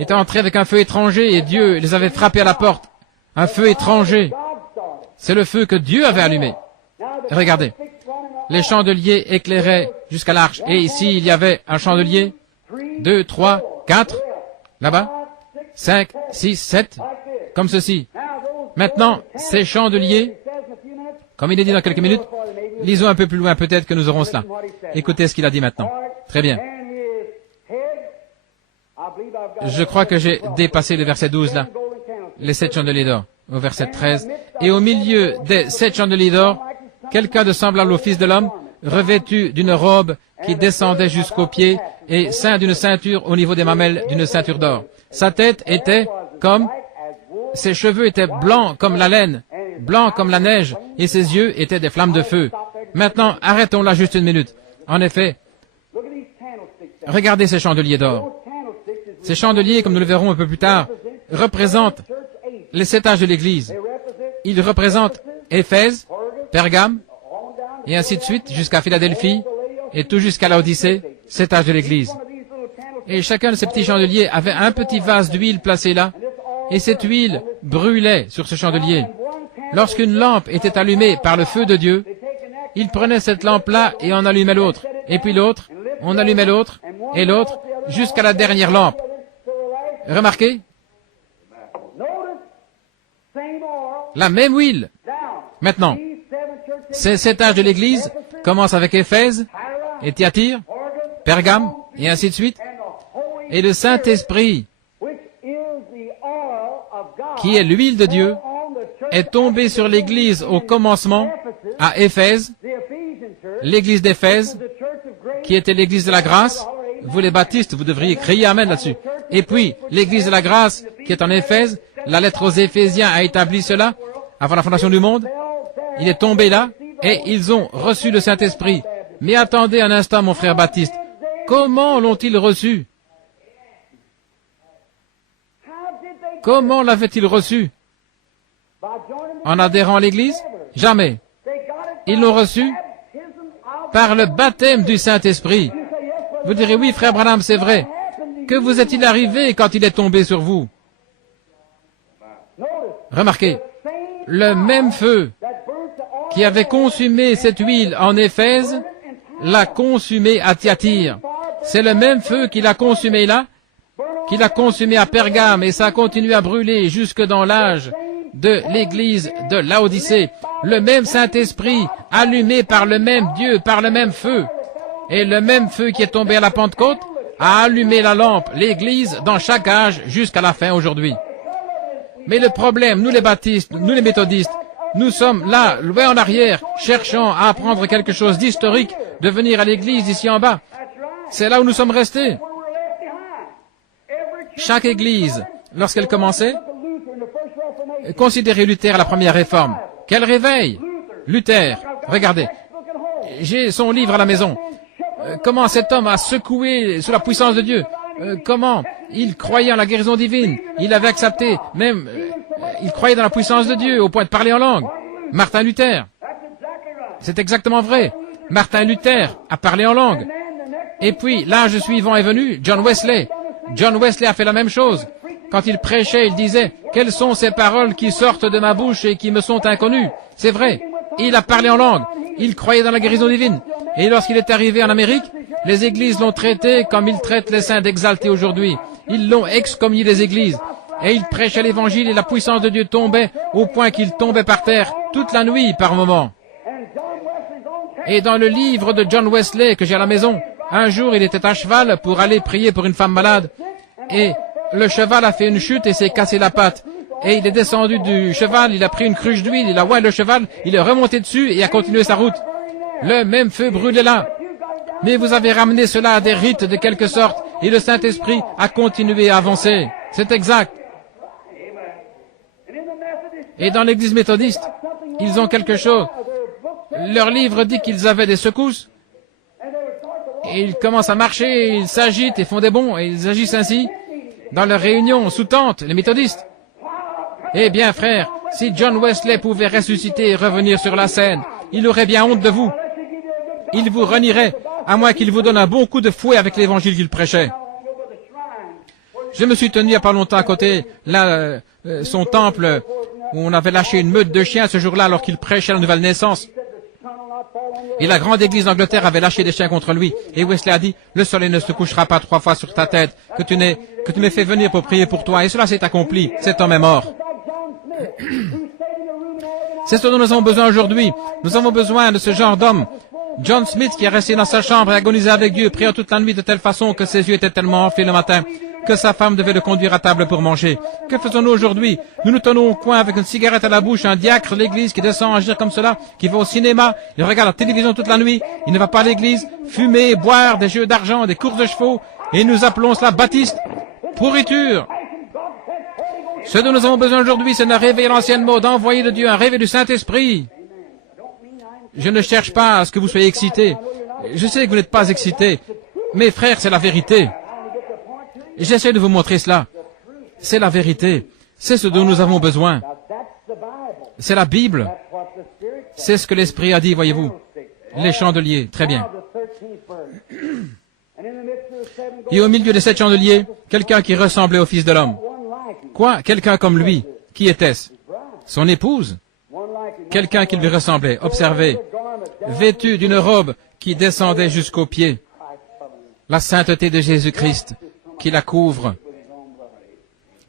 étaient entrés avec un feu étranger et Dieu les avait frappés à la porte. Un feu étranger. C'est le feu que Dieu avait allumé. Regardez. Les chandeliers éclairaient jusqu'à l'arche. Et ici, il y avait un chandelier. 2, 3, 4. Là-bas. 5, 6, 7. Comme ceci. Maintenant, ces chandeliers, comme il est dit dans quelques minutes, lisons un peu plus loin, peut-être que nous aurons cela. Écoutez ce qu'il a dit maintenant. Très bien. Je crois que j'ai dépassé le verset 12 là. Les 7 chandeliers d'or, au verset 13. Et au milieu des 7 chandeliers d'or, quelqu'un de semblable au Fils de l'homme, revêtu d'une robe qui descendait jusqu'aux pieds et ceint d'une ceinture au niveau des mamelles d'une ceinture d'or. Sa tête était comme, ses cheveux étaient blancs comme la laine blanc comme la neige, et ses yeux étaient des flammes de feu. Maintenant, arrêtons là juste une minute. En effet, regardez ces chandeliers d'or. Ces chandeliers, comme nous le verrons un peu plus tard, représentent les 7 âges de l'Église. Ils représentent Éphèse, Pergame, et ainsi de suite, jusqu'à Philadelphie, et tout jusqu'à l'Odyssée, 7 âges de l'Église. Et chacun de ces petits chandeliers avait un petit vase d'huile placé là, et cette huile brûlait sur ce chandelier. Lorsqu'une lampe était allumée par le feu de Dieu, il prenait cette lampe-là et en allumait l'autre, et puis l'autre, on allumait l'autre, et l'autre, jusqu'à la dernière lampe. Remarquez? La même huile. Maintenant, ces 7 âges de l'Église commencent avec Éphèse, et Thyatire, Pergame, et ainsi de suite. Et le Saint-Esprit, qui est l'huile de Dieu, est tombé sur l'Église au commencement, à Éphèse, l'Église d'Éphèse, qui était l'Église de la grâce. Vous les baptistes, vous devriez crier Amen là-dessus. Et puis, l'Église de la grâce, qui est en Éphèse, la lettre aux Éphésiens a établi cela, avant la fondation du monde. Il est tombé là, et ils ont reçu le Saint-Esprit. Mais attendez un instant, mon frère Baptiste. Comment l'ont-ils reçu? Comment l'avaient-ils reçu? En adhérant à l'Église? Jamais. Ils l'ont reçu par le baptême du Saint-Esprit. Vous direz, oui, frère Branham, c'est vrai. Que vous est-il arrivé quand il est tombé sur vous? Remarquez, le même feu qui avait consumé cette huile en Éphèse l'a consumé à Thyatire. C'est le même feu qui l'a consumé là, qui l'a consumé à Pergame, et ça a continué à brûler jusque dans l'âge de l'Église de Laodicée. Le même Saint-Esprit, allumé par le même Dieu, par le même feu. Et le même feu qui est tombé à la Pentecôte a allumé la lampe, l'Église, dans chaque âge, jusqu'à la fin aujourd'hui. Mais le problème, nous les baptistes, nous les méthodistes, nous sommes là, loin en arrière, cherchant à apprendre quelque chose d'historique, de venir à l'Église ici en bas. C'est là où nous sommes restés. Chaque Église, lorsqu'elle commençait, considérez Luther à la première réforme. Quel réveil! Luther, regardez, j'ai son livre à la maison. Comment cet homme a secoué sous la puissance de Dieu. Comment il croyait en la guérison divine. Il avait accepté, même, il croyait dans la puissance de Dieu au point de parler en langue. Martin Luther. C'est exactement vrai. Martin Luther a parlé en langue. Et puis, l'âge suivant est venu, John Wesley. John Wesley a fait la même chose. Quand il prêchait, il disait, « Quelles sont ces paroles qui sortent de ma bouche et qui me sont inconnues ?» C'est vrai. Il a parlé en langue. Il croyait dans la guérison divine. Et lorsqu'il est arrivé en Amérique, les églises l'ont traité comme ils traitent les saints d'exaltés aujourd'hui. Ils l'ont excommunié des églises. Et il prêchait l'évangile et la puissance de Dieu tombait au point qu'il tombait par terre toute la nuit par moments. Et dans le livre de John Wesley que j'ai à la maison, un jour il était à cheval pour aller prier pour une femme malade. Et le cheval a fait une chute et s'est cassé la patte. Et il est descendu du cheval, il a pris une cruche d'huile, il a oint le cheval, il est remonté dessus et a continué sa route. Le même feu brûlait là. Mais vous avez ramené cela à des rites de quelque sorte, et le Saint-Esprit a continué à avancer. C'est exact. Et dans l'Église méthodiste, ils ont quelque chose. Leur livre dit qu'ils avaient des secousses. Et ils commencent à marcher, ils s'agitent et font des bonds, et ils agissent ainsi. Dans leurs réunions sous tente, les méthodistes. Eh bien, frère, si John Wesley pouvait ressusciter et revenir sur la scène, il aurait bien honte de vous. Il vous renierait, à moins qu'il vous donne un bon coup de fouet avec l'évangile qu'il prêchait. Je me suis tenu il n'y a pas longtemps à côté, là, son temple, où on avait lâché une meute de chiens ce jour-là alors qu'il prêchait la nouvelle naissance. Et la grande église d'Angleterre avait lâché des chiens contre lui. Et Wesley a dit, le soleil ne se couchera pas 3 fois sur ta tête, que tu m'aies fait venir pour prier pour toi. Et cela s'est accompli. Cet homme est mort. C'est ce dont nous avons besoin aujourd'hui. Nous avons besoin de ce genre d'homme. John Smith qui est resté dans sa chambre et agonisait avec Dieu, priant toute la nuit de telle façon que ses yeux étaient tellement enflés le matin que sa femme devait le conduire à table pour manger. Que faisons-nous aujourd'hui? Nous nous tenons au coin avec une cigarette à la bouche, un diacre de l'église qui descend agir comme cela, qui va au cinéma, il regarde la télévision toute la nuit, il ne va pas à l'église, fumer, boire, des jeux d'argent, des courses de chevaux, et nous appelons cela Baptiste. Pourriture. Ce dont nous avons besoin aujourd'hui, c'est de réveiller l'ancienne mot, d'envoyer de Dieu un réveil du Saint-Esprit. Je ne cherche pas à ce que vous soyez excités. Je sais que vous n'êtes pas excités. Mes frères, c'est la vérité. J'essaie de vous montrer cela. C'est la vérité. C'est ce dont nous avons besoin. C'est la Bible. C'est ce que l'Esprit a dit, voyez-vous. Les chandeliers. Très bien. Et au milieu de 7 chandeliers, quelqu'un qui ressemblait au Fils de l'homme. Quoi? Quelqu'un comme lui. Qui était-ce? Son épouse? Quelqu'un qui lui ressemblait. Observez. Vêtu d'une robe qui descendait jusqu'aux pieds. La sainteté de Jésus-Christ qui la couvre.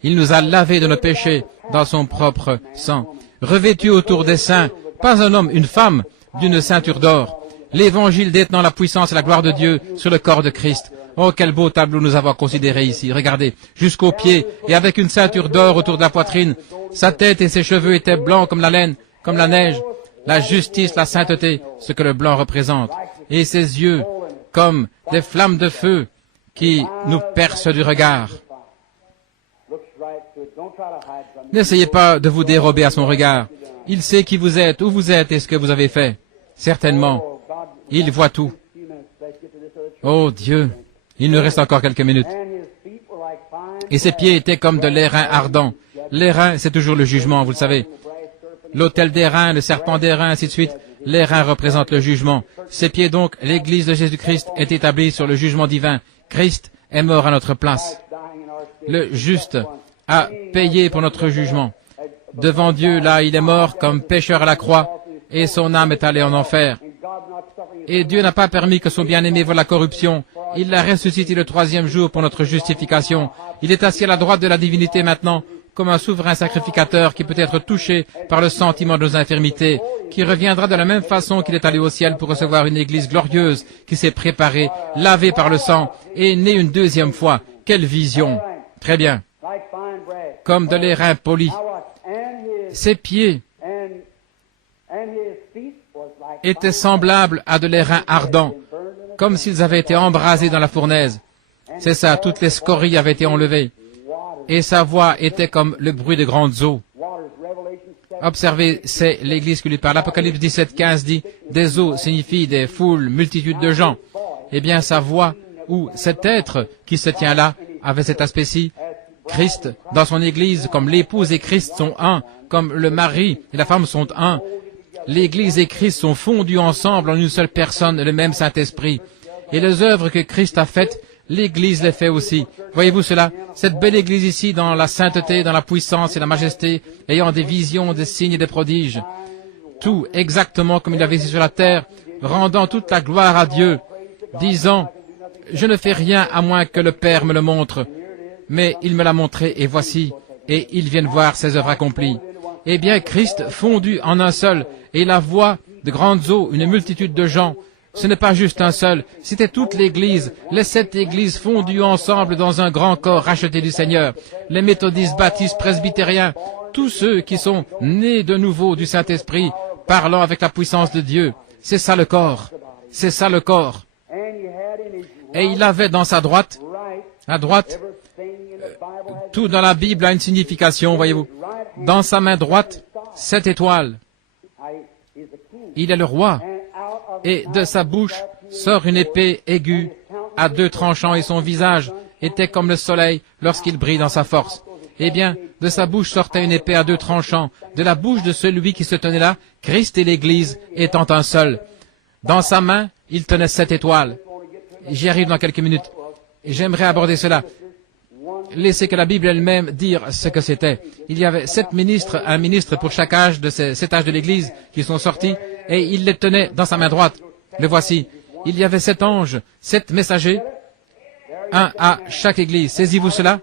Il nous a lavés de nos péchés dans son propre sang. Revêtu autour des saints, pas un homme, une femme, d'une ceinture d'or. L'évangile détenant la puissance et la gloire de Dieu sur le corps de Christ. Oh, quel beau tableau nous avons considéré ici. Regardez, jusqu'aux pieds et avec une ceinture d'or autour de la poitrine. Sa tête et ses cheveux étaient blancs comme la laine, comme la neige. La justice, la sainteté, ce que le blanc représente. Et ses yeux, comme des flammes de feu qui nous percent du regard. N'essayez pas de vous dérober à son regard. Il sait qui vous êtes, où vous êtes et ce que vous avez fait. Certainement. Il voit tout. Oh Dieu, il nous reste encore quelques minutes. Et ses pieds étaient comme de l'airain ardent. L'airain, c'est toujours le jugement, vous le savez. L'autel d'airain, le serpent d'airain, ainsi de suite. L'airain représente le jugement. Ses pieds donc, l'Église de Jésus-Christ est établie sur le jugement divin. Christ est mort à notre place. Le juste a payé pour notre jugement. Devant Dieu, là, il est mort comme pécheur à la croix, et son âme est allée en enfer. Et Dieu n'a pas permis que son bien-aimé voie la corruption. Il l'a ressuscité le 3e jour pour notre justification. Il est assis à la droite de la divinité maintenant, comme un souverain sacrificateur qui peut être touché par le sentiment de nos infirmités, qui reviendra de la même façon qu'il est allé au ciel pour recevoir une église glorieuse qui s'est préparée, lavée par le sang, et née une 2e fois. Quelle vision! Très bien. Comme de l'airain poli. Ses pieds étaient semblables à de l'airain ardent, comme s'ils avaient été embrasés dans la fournaise. C'est ça, toutes les scories avaient été enlevées. Et sa voix était comme le bruit de grandes eaux. Observez, c'est l'Église qui lui parle. Apocalypse 17:15 dit, des eaux signifie des foules, multitudes de gens. Eh bien, sa voix, ou cet être qui se tient là, avait cet aspect-ci. Christ, dans son Église, comme l'épouse et Christ sont un, comme le mari et la femme sont un. L'Église et Christ sont fondus ensemble en une seule personne, le même Saint-Esprit. Et les œuvres que Christ a faites, l'Église les fait aussi. Voyez-vous cela? Cette belle Église ici, dans la sainteté, dans la puissance et la majesté, ayant des visions, des signes et des prodiges. Tout exactement comme il avait ici sur la terre, rendant toute la gloire à Dieu, disant, « Je ne fais rien à moins que le Père me le montre. » Mais il me l'a montré, et voici, et ils viennent voir ses œuvres accomplies. Eh bien, Christ fondu en un seul, et la voix de grandes eaux, une multitude de gens. Ce n'est pas juste un seul, c'était toute l'Église, les 7 églises fondues ensemble dans un grand corps racheté du Seigneur, les méthodistes, baptistes, presbytériens, tous ceux qui sont nés de nouveau du Saint-Esprit, parlant avec la puissance de Dieu. C'est ça le corps. C'est ça le corps. Et il avait dans sa droite, à droite, tout dans la Bible a une signification, voyez-vous. Dans sa main droite, 7 étoiles. Il est le roi. Et de sa bouche sort une épée aiguë à 2 tranchants et son visage était comme le soleil lorsqu'il brille dans sa force. Eh bien, de sa bouche sortait une épée à 2 tranchants. De la bouche de celui qui se tenait là, Christ et l'Église étant un seul. Dans sa main, il tenait 7 étoiles. J'y arrive dans quelques minutes. J'aimerais aborder cela. Laissez que la Bible elle-même dire ce que c'était. Il y avait 7 ministres, un ministre pour chaque âge de ces 7 âges de l'Église qui sont sortis, et il les tenait dans sa main droite. Le voici. Il y avait 7 anges, 7 messagers, un à chaque Église. Saisissez-vous cela?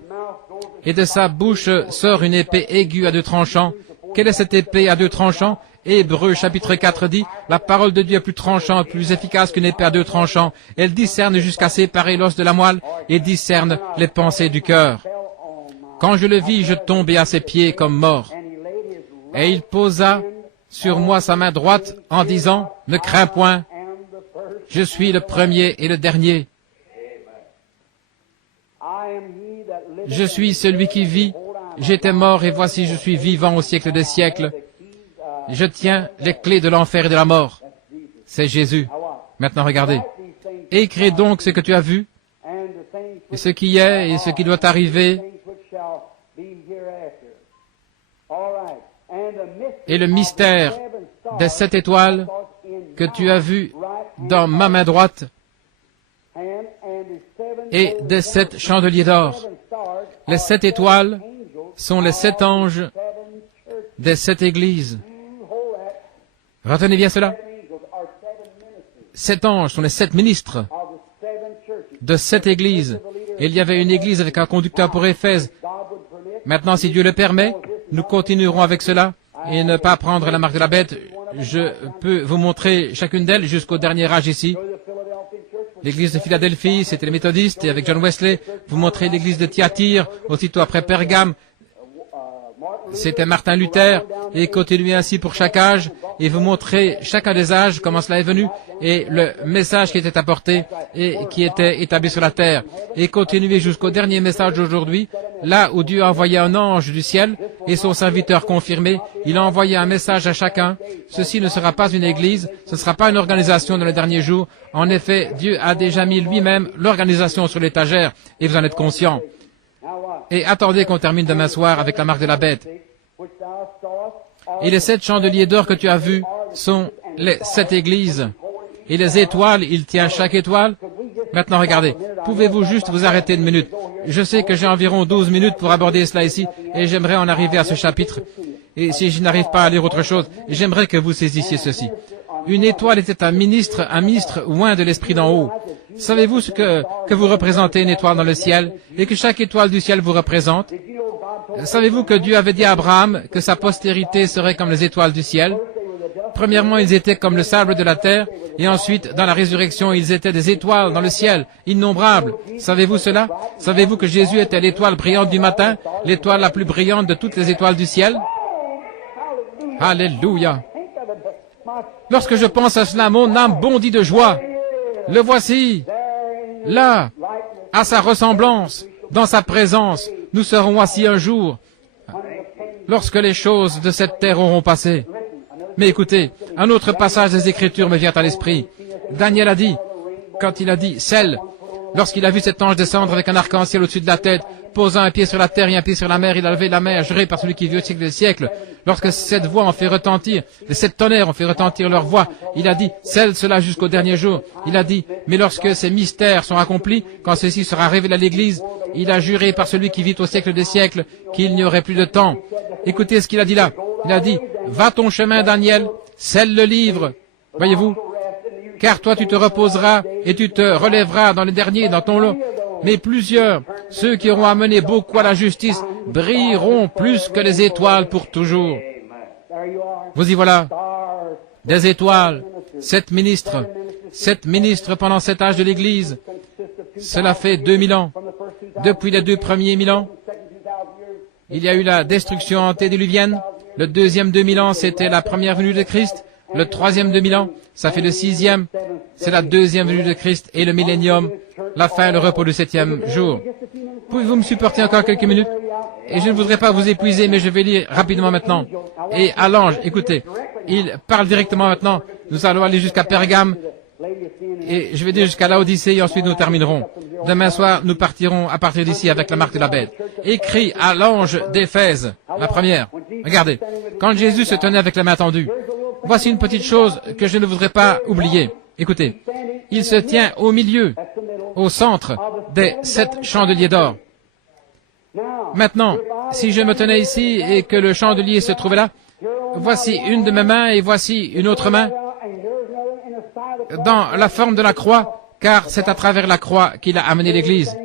Et de sa bouche sort une épée aiguë à 2 tranchants. Quelle est cette épée à 2 tranchants? Hébreux chapitre 4 dit, la parole de Dieu est plus tranchante, plus efficace qu'une épée à 2 tranchants. Elle discerne jusqu'à séparer l'os de la moelle et discerne les pensées du cœur. Quand je le vis, je tombai à ses pieds comme mort. Et il posa sur moi sa main droite en disant, ne crains point, je suis le premier et le dernier. Je suis celui qui vit J'étais mort et voici je suis vivant au siècle des siècles. Je tiens les clés de l'enfer et de la mort. C'est Jésus. Maintenant regardez. Écris donc ce que tu as vu, et ce qui est et ce qui doit arriver, et le mystère des 7 étoiles que tu as vu dans ma main droite, et des 7 chandeliers d'or. Les 7 étoiles sont les 7 anges des 7 églises. Retenez bien cela. 7 anges sont les 7 ministres de 7 églises. Et il y avait une église avec un conducteur pour Éphèse. Maintenant, si Dieu le permet, nous continuerons avec cela et ne pas prendre la marque de la bête. Je peux vous montrer chacune d'elles jusqu'au dernier âge ici. L'église de Philadelphie, c'était les méthodistes, et avec John Wesley, vous montrez l'église de Thyatire, aussitôt après Pergame, c'était Martin Luther, et continuez ainsi pour chaque âge, et vous montrez chacun des âges, comment cela est venu, et le message qui était apporté, et qui était établi sur la terre. Et continuez jusqu'au dernier message d'aujourd'hui, là où Dieu a envoyé un ange du ciel, et son serviteur confirmé, il a envoyé un message à chacun. Ceci ne sera pas une église, ce ne sera pas une organisation dans les derniers jours. En effet, Dieu a déjà mis lui-même l'organisation sur l'étagère, et vous en êtes conscient. Et attendez qu'on termine demain soir avec la marque de la bête. Et les 7 chandeliers d'or que tu as vus sont les 7 églises. Et les étoiles, il tient chaque étoile. Maintenant, regardez, pouvez-vous juste vous arrêter une minute? Je sais que j'ai environ 12 minutes pour aborder cela ici, et j'aimerais en arriver à ce chapitre. Et si je n'arrive pas à lire autre chose, j'aimerais que vous saisissiez ceci. Une étoile était un ministre loin de l'esprit d'en haut. Savez-vous ce que vous représentez une étoile dans le ciel, et que chaque étoile du ciel vous représente? Savez-vous que Dieu avait dit à Abraham que sa postérité serait comme les étoiles du ciel? Premièrement, ils étaient comme le sable de la terre, et ensuite, dans la résurrection, ils étaient des étoiles dans le ciel, innombrables. Savez-vous cela? Savez-vous que Jésus était l'étoile brillante du matin, l'étoile la plus brillante de toutes les étoiles du ciel? Alléluia! Lorsque je pense à cela, mon âme bondit de joie. Le voici, là, à sa ressemblance, dans sa présence. Nous serons assis un jour, lorsque les choses de cette terre auront passé. Mais écoutez, un autre passage des Écritures me vient à l'esprit. Daniel a dit, quand il a dit « Celle », lorsqu'il a vu cet ange descendre avec un arc-en-ciel au-dessus de la tête, posant un pied sur la terre et un pied sur la mer, il a levé la main, juré par celui qui vit au siècle des siècles. Lorsque cette voix en fait retentir, les 7 tonnerres ont fait retentir leur voix, il a dit « Scelle cela jusqu'au dernier jour ». Il a dit « Mais lorsque ces mystères sont accomplis, quand ceci sera révélé à l'Église, il a juré par celui qui vit au siècle des siècles qu'il n'y aurait plus de temps. » Écoutez ce qu'il a dit là. Il a dit « Va ton chemin, Daniel, scelle le livre. » Voyez-vous, car toi tu te reposeras et tu te relèveras dans les derniers, dans ton lot. Mais plusieurs, ceux qui auront amené beaucoup à la justice, brilleront plus que les étoiles pour toujours. Vous y voilà, des étoiles, 7 ministres pendant cet âge de l'Église. Cela fait 2000 ans. Depuis les 2 premiers 1000 ans, il y a eu la destruction antédiluvienne. Le deuxième 2000 ans, c'était la première venue de Christ. Le troisième 2000 ans, ça fait le 6e, c'est la deuxième venue de Christ, et le millénium, la fin, le repos du 7e jour. Pouvez-vous me supporter encore quelques minutes? Et je ne voudrais pas vous épuiser, mais je vais lire rapidement maintenant. Et à l'ange, écoutez, il parle directement maintenant. Nous allons aller jusqu'à Pergame, et je vais dire jusqu'à Laodicée, et ensuite nous terminerons. Demain soir, nous partirons à partir d'ici avec la marque de la bête. Écrit à l'ange d'Éphèse, la première. Regardez, quand Jésus se tenait avec la main tendue, voici une petite chose que je ne voudrais pas oublier. Écoutez, il se tient au milieu, au centre des 7 chandeliers d'or. Maintenant, si je me tenais ici et que le chandelier se trouvait là, voici une de mes mains et voici une autre main dans la forme de la croix, car c'est à travers la croix qu'il a amené l'Église.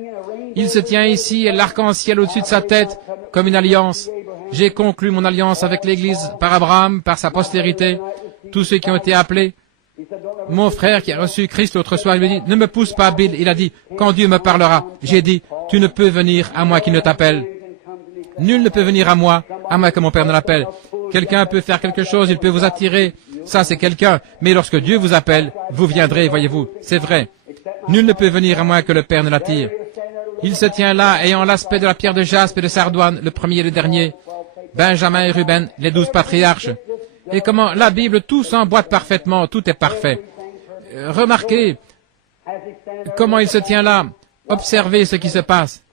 Il se tient ici et l'arc-en-ciel au-dessus de sa tête comme une alliance. J'ai conclu mon alliance avec l'Église par Abraham, par sa postérité, tous ceux qui ont été appelés. Mon frère qui a reçu Christ l'autre soir, il me dit, ne me pousse pas, Bill. Il a dit, quand Dieu me parlera. J'ai dit, tu ne peux venir à moi qui ne t'appelle. Nul ne peut venir à moi que mon Père ne l'appelle. Quelqu'un peut faire quelque chose, il peut vous attirer. Ça, c'est quelqu'un. Mais lorsque Dieu vous appelle, vous viendrez, voyez-vous. C'est vrai. Nul ne peut venir à moi que le Père ne l'attire. Il se tient là, ayant l'aspect de la pierre de jaspe et de sardoine, le premier et le dernier. Benjamin et Ruben, les 12 patriarches. Et comment la Bible, tout s'emboîte parfaitement, tout est parfait. Remarquez comment il se tient là. Observez ce qui se passe.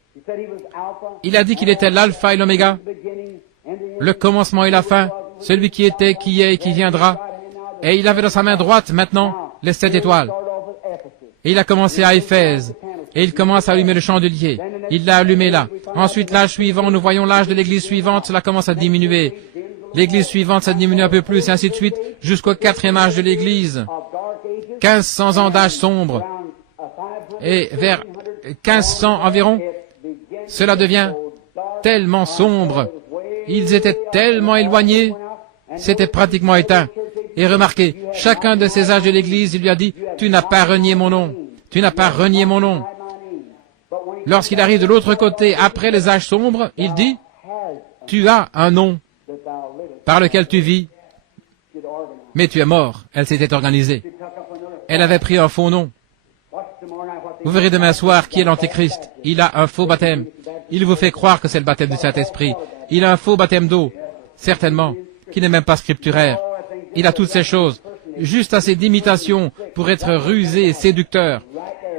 Il a dit qu'il était l'alpha et l'oméga, le commencement et la fin, celui qui était, qui est et qui viendra. Et il avait dans sa main droite, maintenant, les 7 étoiles. Et il a commencé à Éphèse. Et il commence à allumer le chandelier. Il l'a allumé là. Ensuite, l'âge suivant, nous voyons l'âge de l'église suivante, cela commence à diminuer. L'église suivante, ça diminue un peu plus, et ainsi de suite, jusqu'au 4e âge de l'église. 1500 ans d'âge sombre. Et vers 1500 environ, cela devient tellement sombre. Ils étaient tellement éloignés, c'était pratiquement éteint. Et remarquez, chacun de ces âges de l'église, il lui a dit, tu n'as pas renié mon nom. Tu n'as pas renié mon nom. Lorsqu'il arrive de l'autre côté, après les âges sombres, il dit, tu as un nom par lequel tu vis, mais tu es mort. Elle s'était organisée. Elle avait pris un faux nom. Vous verrez demain soir qui est l'Antéchrist. Il a un faux baptême. Il vous fait croire que c'est le baptême du Saint-Esprit. Il a un faux baptême d'eau, certainement, qui n'est même pas scripturaire. Il a toutes ces choses, juste assez d'imitation pour être rusé et séducteur.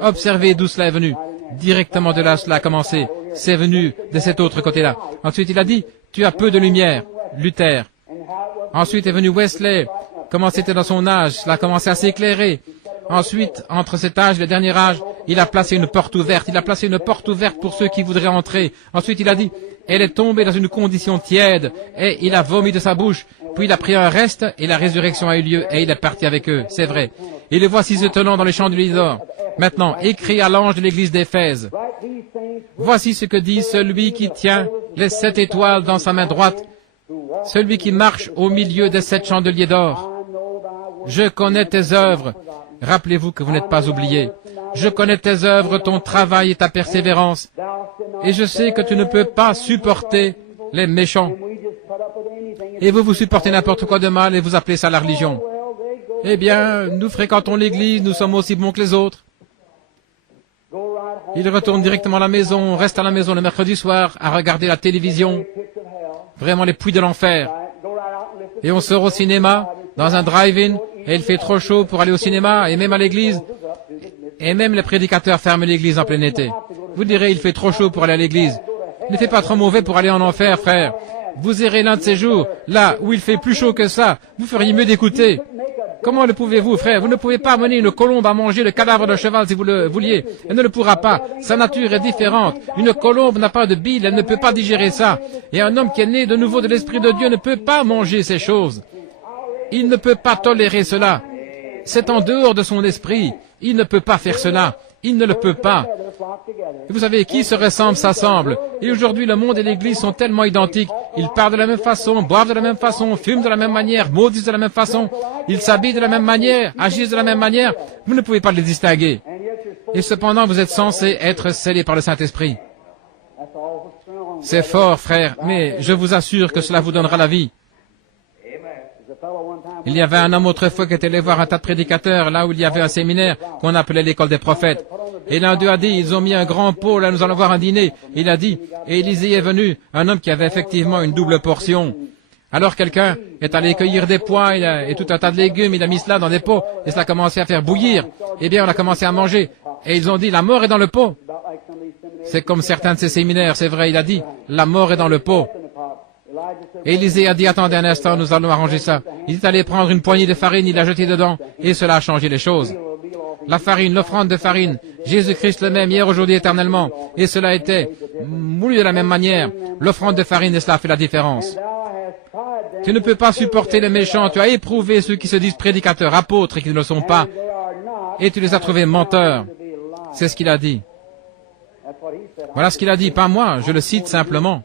Observez d'où cela est venu. Directement de là, cela a commencé. C'est venu de cet autre côté-là. Ensuite, il a dit, tu as peu de lumière, Luther. Ensuite est venu Wesley. Comment c'était dans son âge, cela a commencé à s'éclairer. Ensuite, entre cet âge et le dernier âge, il a placé une porte ouverte. Il a placé une porte ouverte pour ceux qui voudraient entrer. Ensuite, il a dit, elle est tombée dans une condition tiède, et il a vomi de sa bouche. Puis il a pris un reste, et la résurrection a eu lieu, et il est parti avec eux. C'est vrai. Et les voici se tenant dans les chandeliers d'or. Maintenant, écrit à l'ange de l'église d'Éphèse. Voici ce que dit celui qui tient les 7 étoiles dans sa main droite, celui qui marche au milieu des 7 chandeliers d'or. Je connais tes œuvres. Rappelez-vous que vous n'êtes pas oubliés. Je connais tes œuvres, ton travail et ta persévérance. Et je sais que tu ne peux pas supporter les méchants. Et vous supportez n'importe quoi de mal et vous appelez ça la religion. Eh bien, nous fréquentons l'église, nous sommes aussi bons que les autres. Ils retournent directement à la maison, restent à la maison le mercredi soir à regarder la télévision. Vraiment les puits de l'enfer. Et on sort au cinéma, dans un drive-in, et il fait trop chaud pour aller au cinéma, et même à l'église. Et même les prédicateurs ferment l'église en plein été. Vous direz, il fait trop chaud pour aller à l'église. Il ne fait pas trop mauvais pour aller en enfer, frère. Vous irez l'un de ces jours, là où il fait plus chaud que ça. Vous feriez mieux d'écouter. Comment le pouvez-vous, frère? Vous ne pouvez pas amener une colombe à manger le cadavre d'un cheval si vous le vouliez. Elle ne le pourra pas. Sa nature est différente. Une colombe n'a pas de bile, elle ne peut pas digérer ça. Et un homme qui est né de nouveau de l'Esprit de Dieu ne peut pas manger ces choses. Il ne peut pas tolérer cela. C'est en dehors de son esprit. Il ne peut pas faire cela. Il ne le peut pas. Et vous savez, qui se ressemble s'assemble. Et aujourd'hui, le monde et l'Église sont tellement identiques. Ils parlent de la même façon, boivent de la même façon, fument de la même manière, maudissent de la même façon. Ils s'habillent de la même manière, agissent de la même manière. Vous ne pouvez pas les distinguer. Et cependant, vous êtes censés être scellés par le Saint-Esprit. C'est fort, frère, mais je vous assure que cela vous donnera la vie. Il y avait un homme autrefois qui était allé voir un tas de prédicateurs, là où il y avait un séminaire qu'on appelait l'école des prophètes. Et l'un d'eux a dit, ils ont mis un grand pot, là nous allons voir un dîner. Il a dit, et Élisée est venu, un homme qui avait effectivement une double portion. Alors quelqu'un est allé cueillir des pois et tout un tas de légumes, il a mis cela dans des pots, et cela a commencé à faire bouillir. Eh bien, on a commencé à manger. Et ils ont dit, la mort est dans le pot. C'est comme certains de ces séminaires, c'est vrai, il a dit, la mort est dans le pot. Et Élisée a dit, attendez un instant, nous allons arranger ça. Il est allé prendre une poignée de farine, il l'a jetée dedans, et cela a changé les choses. La farine, l'offrande de farine, Jésus-Christ le même, hier, aujourd'hui, éternellement. Et cela était moulu de la même manière. L'offrande de farine, et cela a fait la différence. Tu ne peux pas supporter les méchants, tu as éprouvé ceux qui se disent prédicateurs, apôtres, et qui ne le sont pas. Et tu les as trouvés menteurs. C'est ce qu'il a dit. Voilà ce qu'il a dit, pas moi, je le cite simplement.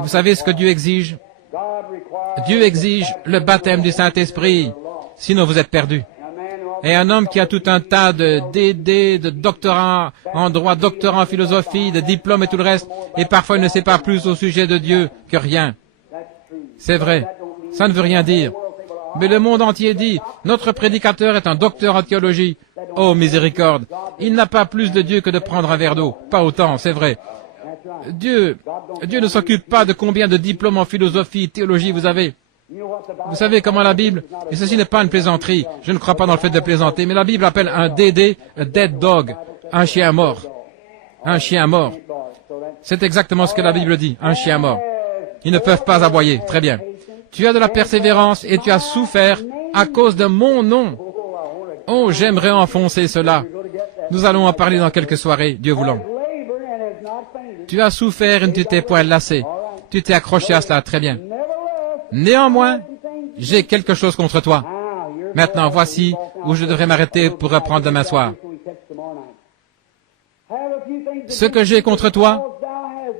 Vous savez ce que Dieu exige? Dieu exige le baptême du Saint-Esprit, sinon vous êtes perdus. Et un homme qui a tout un tas de DD, de doctorats en droit, doctorats en philosophie, de diplômes et tout le reste, et parfois il ne sait pas plus au sujet de Dieu que rien. C'est vrai, ça ne veut rien dire. Mais le monde entier dit, notre prédicateur est un docteur en théologie. Oh, miséricorde. Il n'a pas plus de Dieu que de prendre un verre d'eau. Pas autant, c'est vrai. Dieu ne s'occupe pas de combien de diplômes en philosophie, théologie vous avez. Vous savez comment la Bible, et ceci n'est pas une plaisanterie, je ne crois pas dans le fait de plaisanter, mais la Bible appelle un DD, un dead dog, un chien mort. Un chien mort. C'est exactement ce que la Bible dit, un chien mort. Ils ne peuvent pas aboyer, très bien. Tu as de la persévérance et tu as souffert à cause de mon nom. Oh, j'aimerais enfoncer cela. Nous allons en parler dans quelques soirées, Dieu voulant. Tu as souffert et ne t'es point lassé. Tu t'es accroché à cela, très bien. Néanmoins, j'ai quelque chose contre toi. Maintenant, voici où je devrais m'arrêter pour reprendre demain soir. Ce que j'ai contre toi,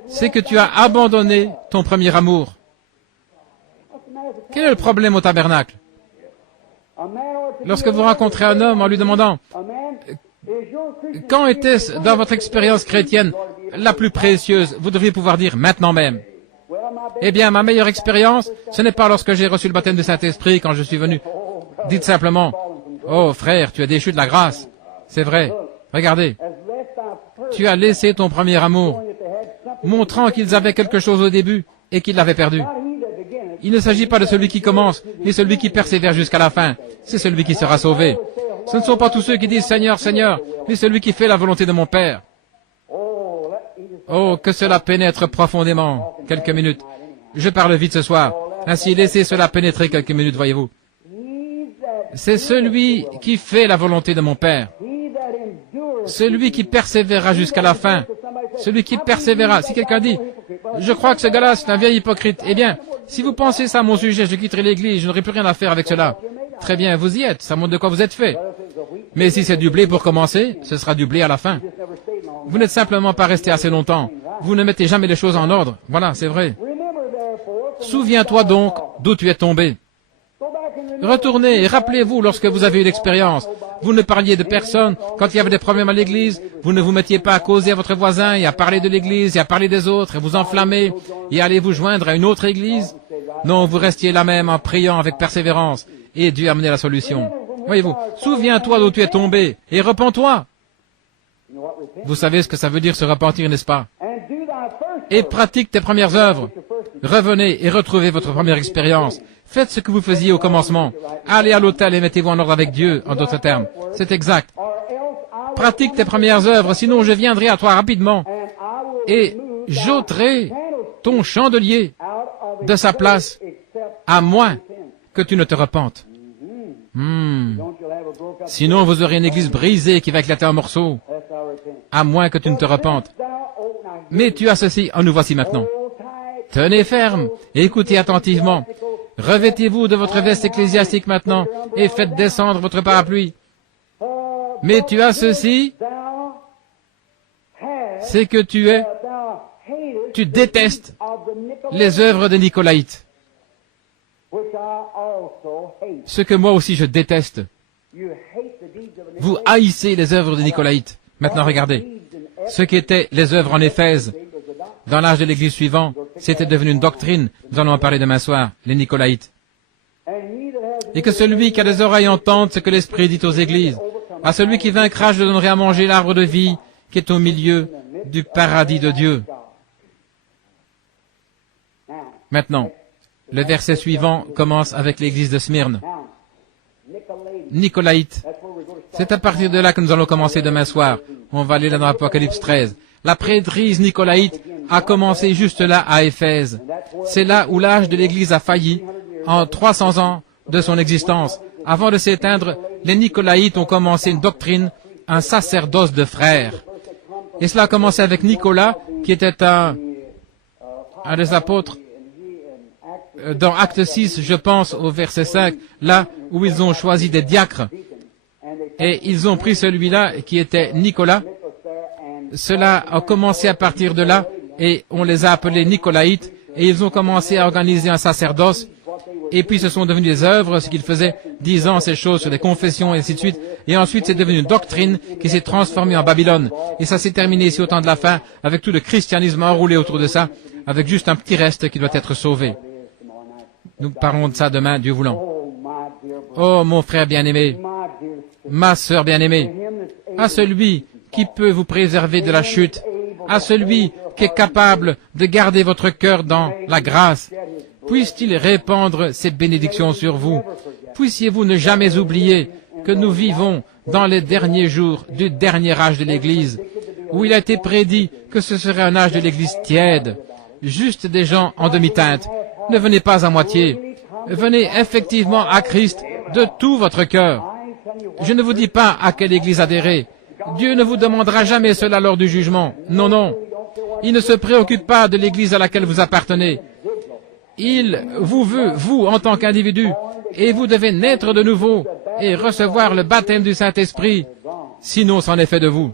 c'est que tu as abandonné ton premier amour. Quel est le problème au tabernacle? Lorsque vous rencontrez un homme en lui demandant « Quand était-ce dans votre expérience chrétienne la plus précieuse ?» vous devriez pouvoir dire « Maintenant même ». Eh bien, ma meilleure expérience, ce n'est pas lorsque j'ai reçu le baptême du Saint-Esprit quand je suis venu. Dites simplement « Oh frère, tu as déchu de la grâce. » C'est vrai. Regardez. Tu as laissé ton premier amour, montrant qu'ils avaient quelque chose au début et qu'ils l'avaient perdu. Il ne s'agit pas de celui qui commence, mais celui qui persévère jusqu'à la fin. C'est celui qui sera sauvé. Ce ne sont pas tous ceux qui disent « Seigneur, Seigneur », mais celui qui fait la volonté de mon Père. Oh, que cela pénètre profondément. Quelques minutes. Je parle vite ce soir. Ainsi, laissez cela pénétrer quelques minutes, voyez-vous. C'est celui qui fait la volonté de mon Père. Celui qui persévérera jusqu'à la fin. Celui qui persévérera. Si quelqu'un dit « Je crois que ce gars-là, c'est un vieil hypocrite », eh bien, si vous pensez ça à mon sujet, je quitterai l'église, je n'aurai plus rien à faire avec cela. Très bien, vous y êtes, ça montre de quoi vous êtes fait. Mais si c'est du blé pour commencer, ce sera du blé à la fin. Vous n'êtes simplement pas resté assez longtemps. Vous ne mettez jamais les choses en ordre. Voilà, c'est vrai. Souviens-toi donc d'où tu es tombé. Retournez et rappelez-vous lorsque vous avez eu l'expérience. Vous ne parliez de personne quand il y avait des problèmes à l'église. Vous ne vous mettiez pas à causer à votre voisin et à parler de l'église et à parler des autres et vous enflammer et allez vous joindre à une autre église. Non, vous restiez là même en priant avec persévérance et Dieu a amené la solution. Voyez-vous, souviens-toi d'où tu es tombé et repens-toi. Vous savez ce que ça veut dire se repentir, n'est-ce pas? Et pratique tes premières œuvres. Revenez et retrouvez votre première expérience. Faites ce que vous faisiez au commencement. Allez à l'autel et mettez-vous en ordre avec Dieu, en d'autres termes. C'est exact. Pratique tes premières œuvres, sinon je viendrai à toi rapidement et j'ôterai ton chandelier de sa place, à moins que tu ne te repentes. Sinon vous aurez une église brisée qui va éclater en morceaux, à moins que tu ne te repentes. Mais tu as ceci, nous voici maintenant. Tenez ferme et écoutez attentivement. Revêtez-vous de votre veste ecclésiastique maintenant et faites descendre votre parapluie. Mais tu as ceci, c'est que tu détestes les œuvres des Nicolaïtes. Ce que moi aussi je déteste. Vous haïssez les œuvres des Nicolaïtes. Maintenant regardez. Ce qu'étaient les œuvres en Éphèse, dans l'âge de l'Église suivant, c'était devenu une doctrine. Nous allons en parler demain soir, les Nicolaïtes. Et que celui qui a des oreilles entende ce que l'Esprit dit aux églises. À celui qui vaincra, je donnerai à manger l'arbre de vie qui est au milieu du paradis de Dieu. Maintenant, le verset suivant commence avec l'église de Smyrne. Nicolaïtes. C'est à partir de là que nous allons commencer demain soir. On va aller là dans l'Apocalypse 13. La prêtrise nicolaïte a commencé juste là à Éphèse. C'est là où l'âge de l'Église a failli, en 300 ans de son existence. Avant de s'éteindre, les Nicolaïtes ont commencé une doctrine, un sacerdoce de frères. Et cela a commencé avec Nicolas, qui était un des apôtres. Dans Acte 6, je pense au verset 5, là où ils ont choisi des diacres. Et ils ont pris celui-là qui était Nicolas. Cela a commencé à partir de là et on les a appelés Nicolaïtes et ils ont commencé à organiser un sacerdoce et puis ce sont devenus des œuvres, ce qu'ils faisaient, disant ces choses sur des confessions et ainsi de suite. Et ensuite c'est devenu une doctrine qui s'est transformée en Babylone. Et ça s'est terminé ici au temps de la fin avec tout le christianisme enroulé autour de ça, avec juste un petit reste qui doit être sauvé. Nous parlons de ça demain, Dieu voulant. Oh mon frère bien-aimé, ma sœur bien-aimée, à celui qui peut vous préserver de la chute, à celui qui est capable de garder votre cœur dans la grâce. Puisse-t-il répandre ses bénédictions sur vous. Puissiez-vous ne jamais oublier que nous vivons dans les derniers jours du dernier âge de l'Église, où il a été prédit que ce serait un âge de l'Église tiède, juste des gens en demi-teinte. Ne venez pas à moitié. Venez effectivement à Christ de tout votre cœur. Je ne vous dis pas à quelle Église adhérer. Dieu ne vous demandera jamais cela lors du jugement. Non, non. Il ne se préoccupe pas de l'Église à laquelle vous appartenez. Il vous veut, vous, en tant qu'individu, et vous devez naître de nouveau et recevoir le baptême du Saint-Esprit. Sinon, c'en est fait de vous.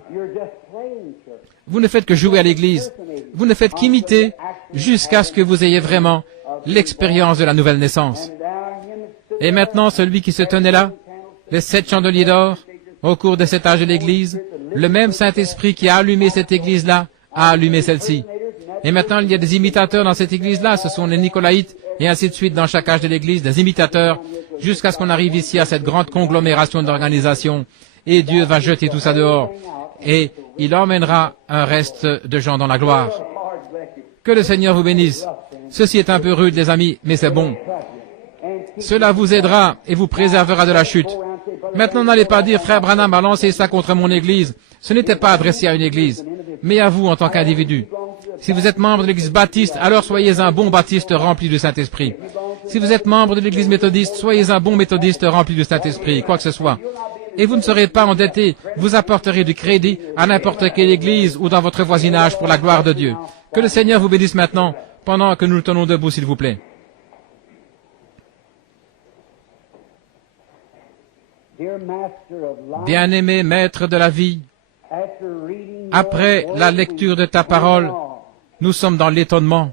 Vous ne faites que jouer à l'Église. Vous ne faites qu'imiter jusqu'à ce que vous ayez vraiment l'expérience de la nouvelle naissance. Et maintenant, celui qui se tenait là, les 7 chandeliers d'or, au cours de cet âge de l'Église, le même Saint-Esprit qui a allumé cette Église-là, a allumé celle-ci. Et maintenant, il y a des imitateurs dans cette Église-là, ce sont les Nicolaïtes, et ainsi de suite dans chaque âge de l'Église, des imitateurs, jusqu'à ce qu'on arrive ici à cette grande conglomération d'organisations. Et Dieu va jeter tout ça dehors. Et il emmènera un reste de gens dans la gloire. Que le Seigneur vous bénisse. Ceci est un peu rude, les amis, mais c'est bon. Cela vous aidera et vous préservera de la chute. Maintenant, n'allez pas dire, frère Branham a lancé ça contre mon Église. Ce n'était pas adressé à une Église, mais à vous en tant qu'individu. Si vous êtes membre de l'Église baptiste, alors soyez un bon baptiste rempli du Saint-Esprit. Si vous êtes membre de l'Église méthodiste, soyez un bon méthodiste rempli du Saint-Esprit, quoi que ce soit. Et vous ne serez pas endetté, vous apporterez du crédit à n'importe quelle Église ou dans votre voisinage pour la gloire de Dieu. Que le Seigneur vous bénisse maintenant, pendant que nous nous tenons debout, s'il vous plaît. Bien-aimé Maître de la vie, après la lecture de ta parole, nous sommes dans l'étonnement,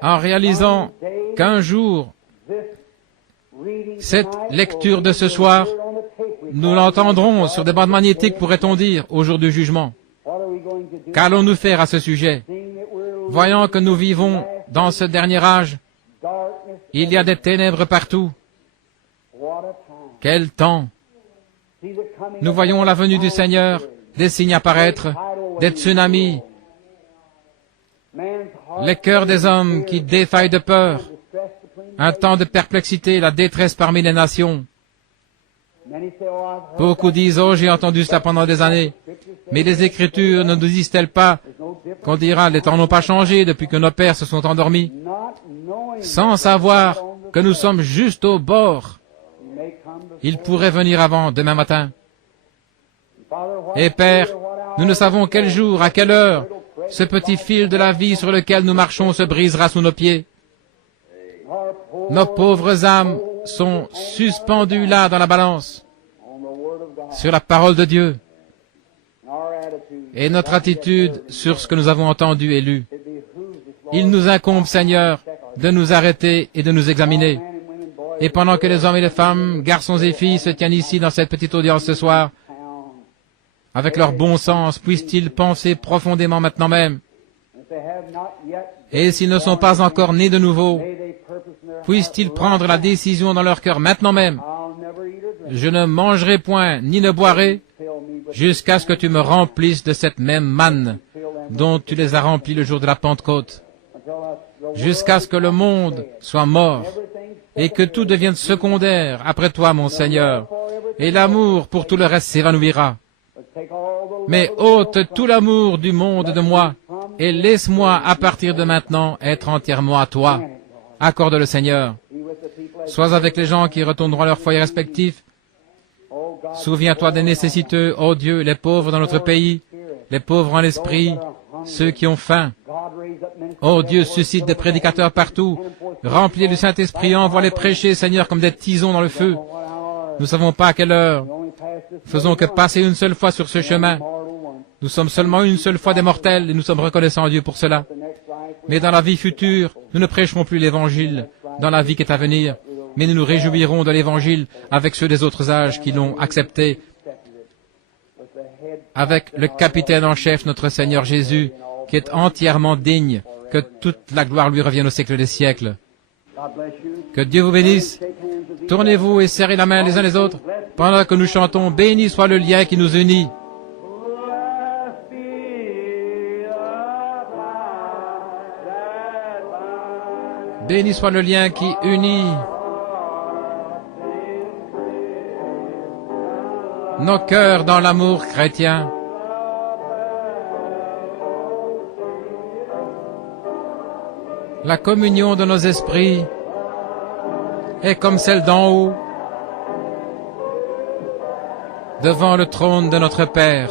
en réalisant qu'un jour, cette lecture de ce soir, nous l'entendrons sur des bandes magnétiques, pourrait-on dire, au jour du jugement. Qu'allons-nous faire à ce sujet? Voyant que nous vivons dans ce dernier âge, il y a des ténèbres partout. Quel temps! Nous voyons la venue du Seigneur, des signes apparaître, des tsunamis, les cœurs des hommes qui défaillent de peur, un temps de perplexité, la détresse parmi les nations. Beaucoup disent, oh, j'ai entendu cela pendant des années, mais les Écritures ne nous disent-elles pas qu'on dira, les temps n'ont pas changé depuis que nos pères se sont endormis, sans savoir que nous sommes juste au bord. Il pourrait venir avant, demain matin. Et Père, nous ne savons quel jour, à quelle heure, ce petit fil de la vie sur lequel nous marchons se brisera sous nos pieds. Nos pauvres âmes sont suspendues là dans la balance, sur la parole de Dieu, et notre attitude sur ce que nous avons entendu et lu. Il nous incombe, Seigneur, de nous arrêter et de nous examiner. Et pendant que les hommes et les femmes, garçons et filles se tiennent ici dans cette petite audience ce soir, avec leur bon sens, puissent-ils penser profondément maintenant même. Et s'ils ne sont pas encore nés de nouveau, puissent-ils prendre la décision dans leur cœur maintenant même. Je ne mangerai point ni ne boirai jusqu'à ce que tu me remplisses de cette même manne dont tu les as remplis le jour de la Pentecôte, jusqu'à ce que le monde soit mort et que tout devienne secondaire après toi, mon Seigneur, et l'amour pour tout le reste s'évanouira. Mais ôte tout l'amour du monde de moi, et laisse-moi à partir de maintenant être entièrement à toi. Accorde-le, Seigneur. Sois avec les gens qui retourneront à leur foyer respectif. Souviens-toi des nécessiteux, ô Dieu, les pauvres dans notre pays, les pauvres en l'esprit, ceux qui ont faim. Ô Dieu, suscite des prédicateurs partout, remplis du Saint-Esprit, envoie-les prêcher, Seigneur, comme des tisons dans le feu. Nous ne savons pas à quelle heure. Faisons que passer une seule fois sur ce chemin. Nous sommes seulement une seule fois des mortels, et nous sommes reconnaissants à Dieu pour cela. Mais dans la vie future, nous ne prêcherons plus l'Évangile dans la vie qui est à venir, mais nous nous réjouirons de l'Évangile avec ceux des autres âges qui l'ont accepté, avec le capitaine en chef, notre Seigneur Jésus, qui est entièrement digne, que toute la gloire lui revienne au siècle des siècles. Que Dieu vous bénisse. Tournez-vous et serrez la main les uns les autres. pendant que nous chantons, béni soit le lien qui nous unit. Béni soit le lien qui unit nos cœurs dans l'amour chrétien. La communion de nos esprits est comme celle d'en haut, devant le trône de notre Père.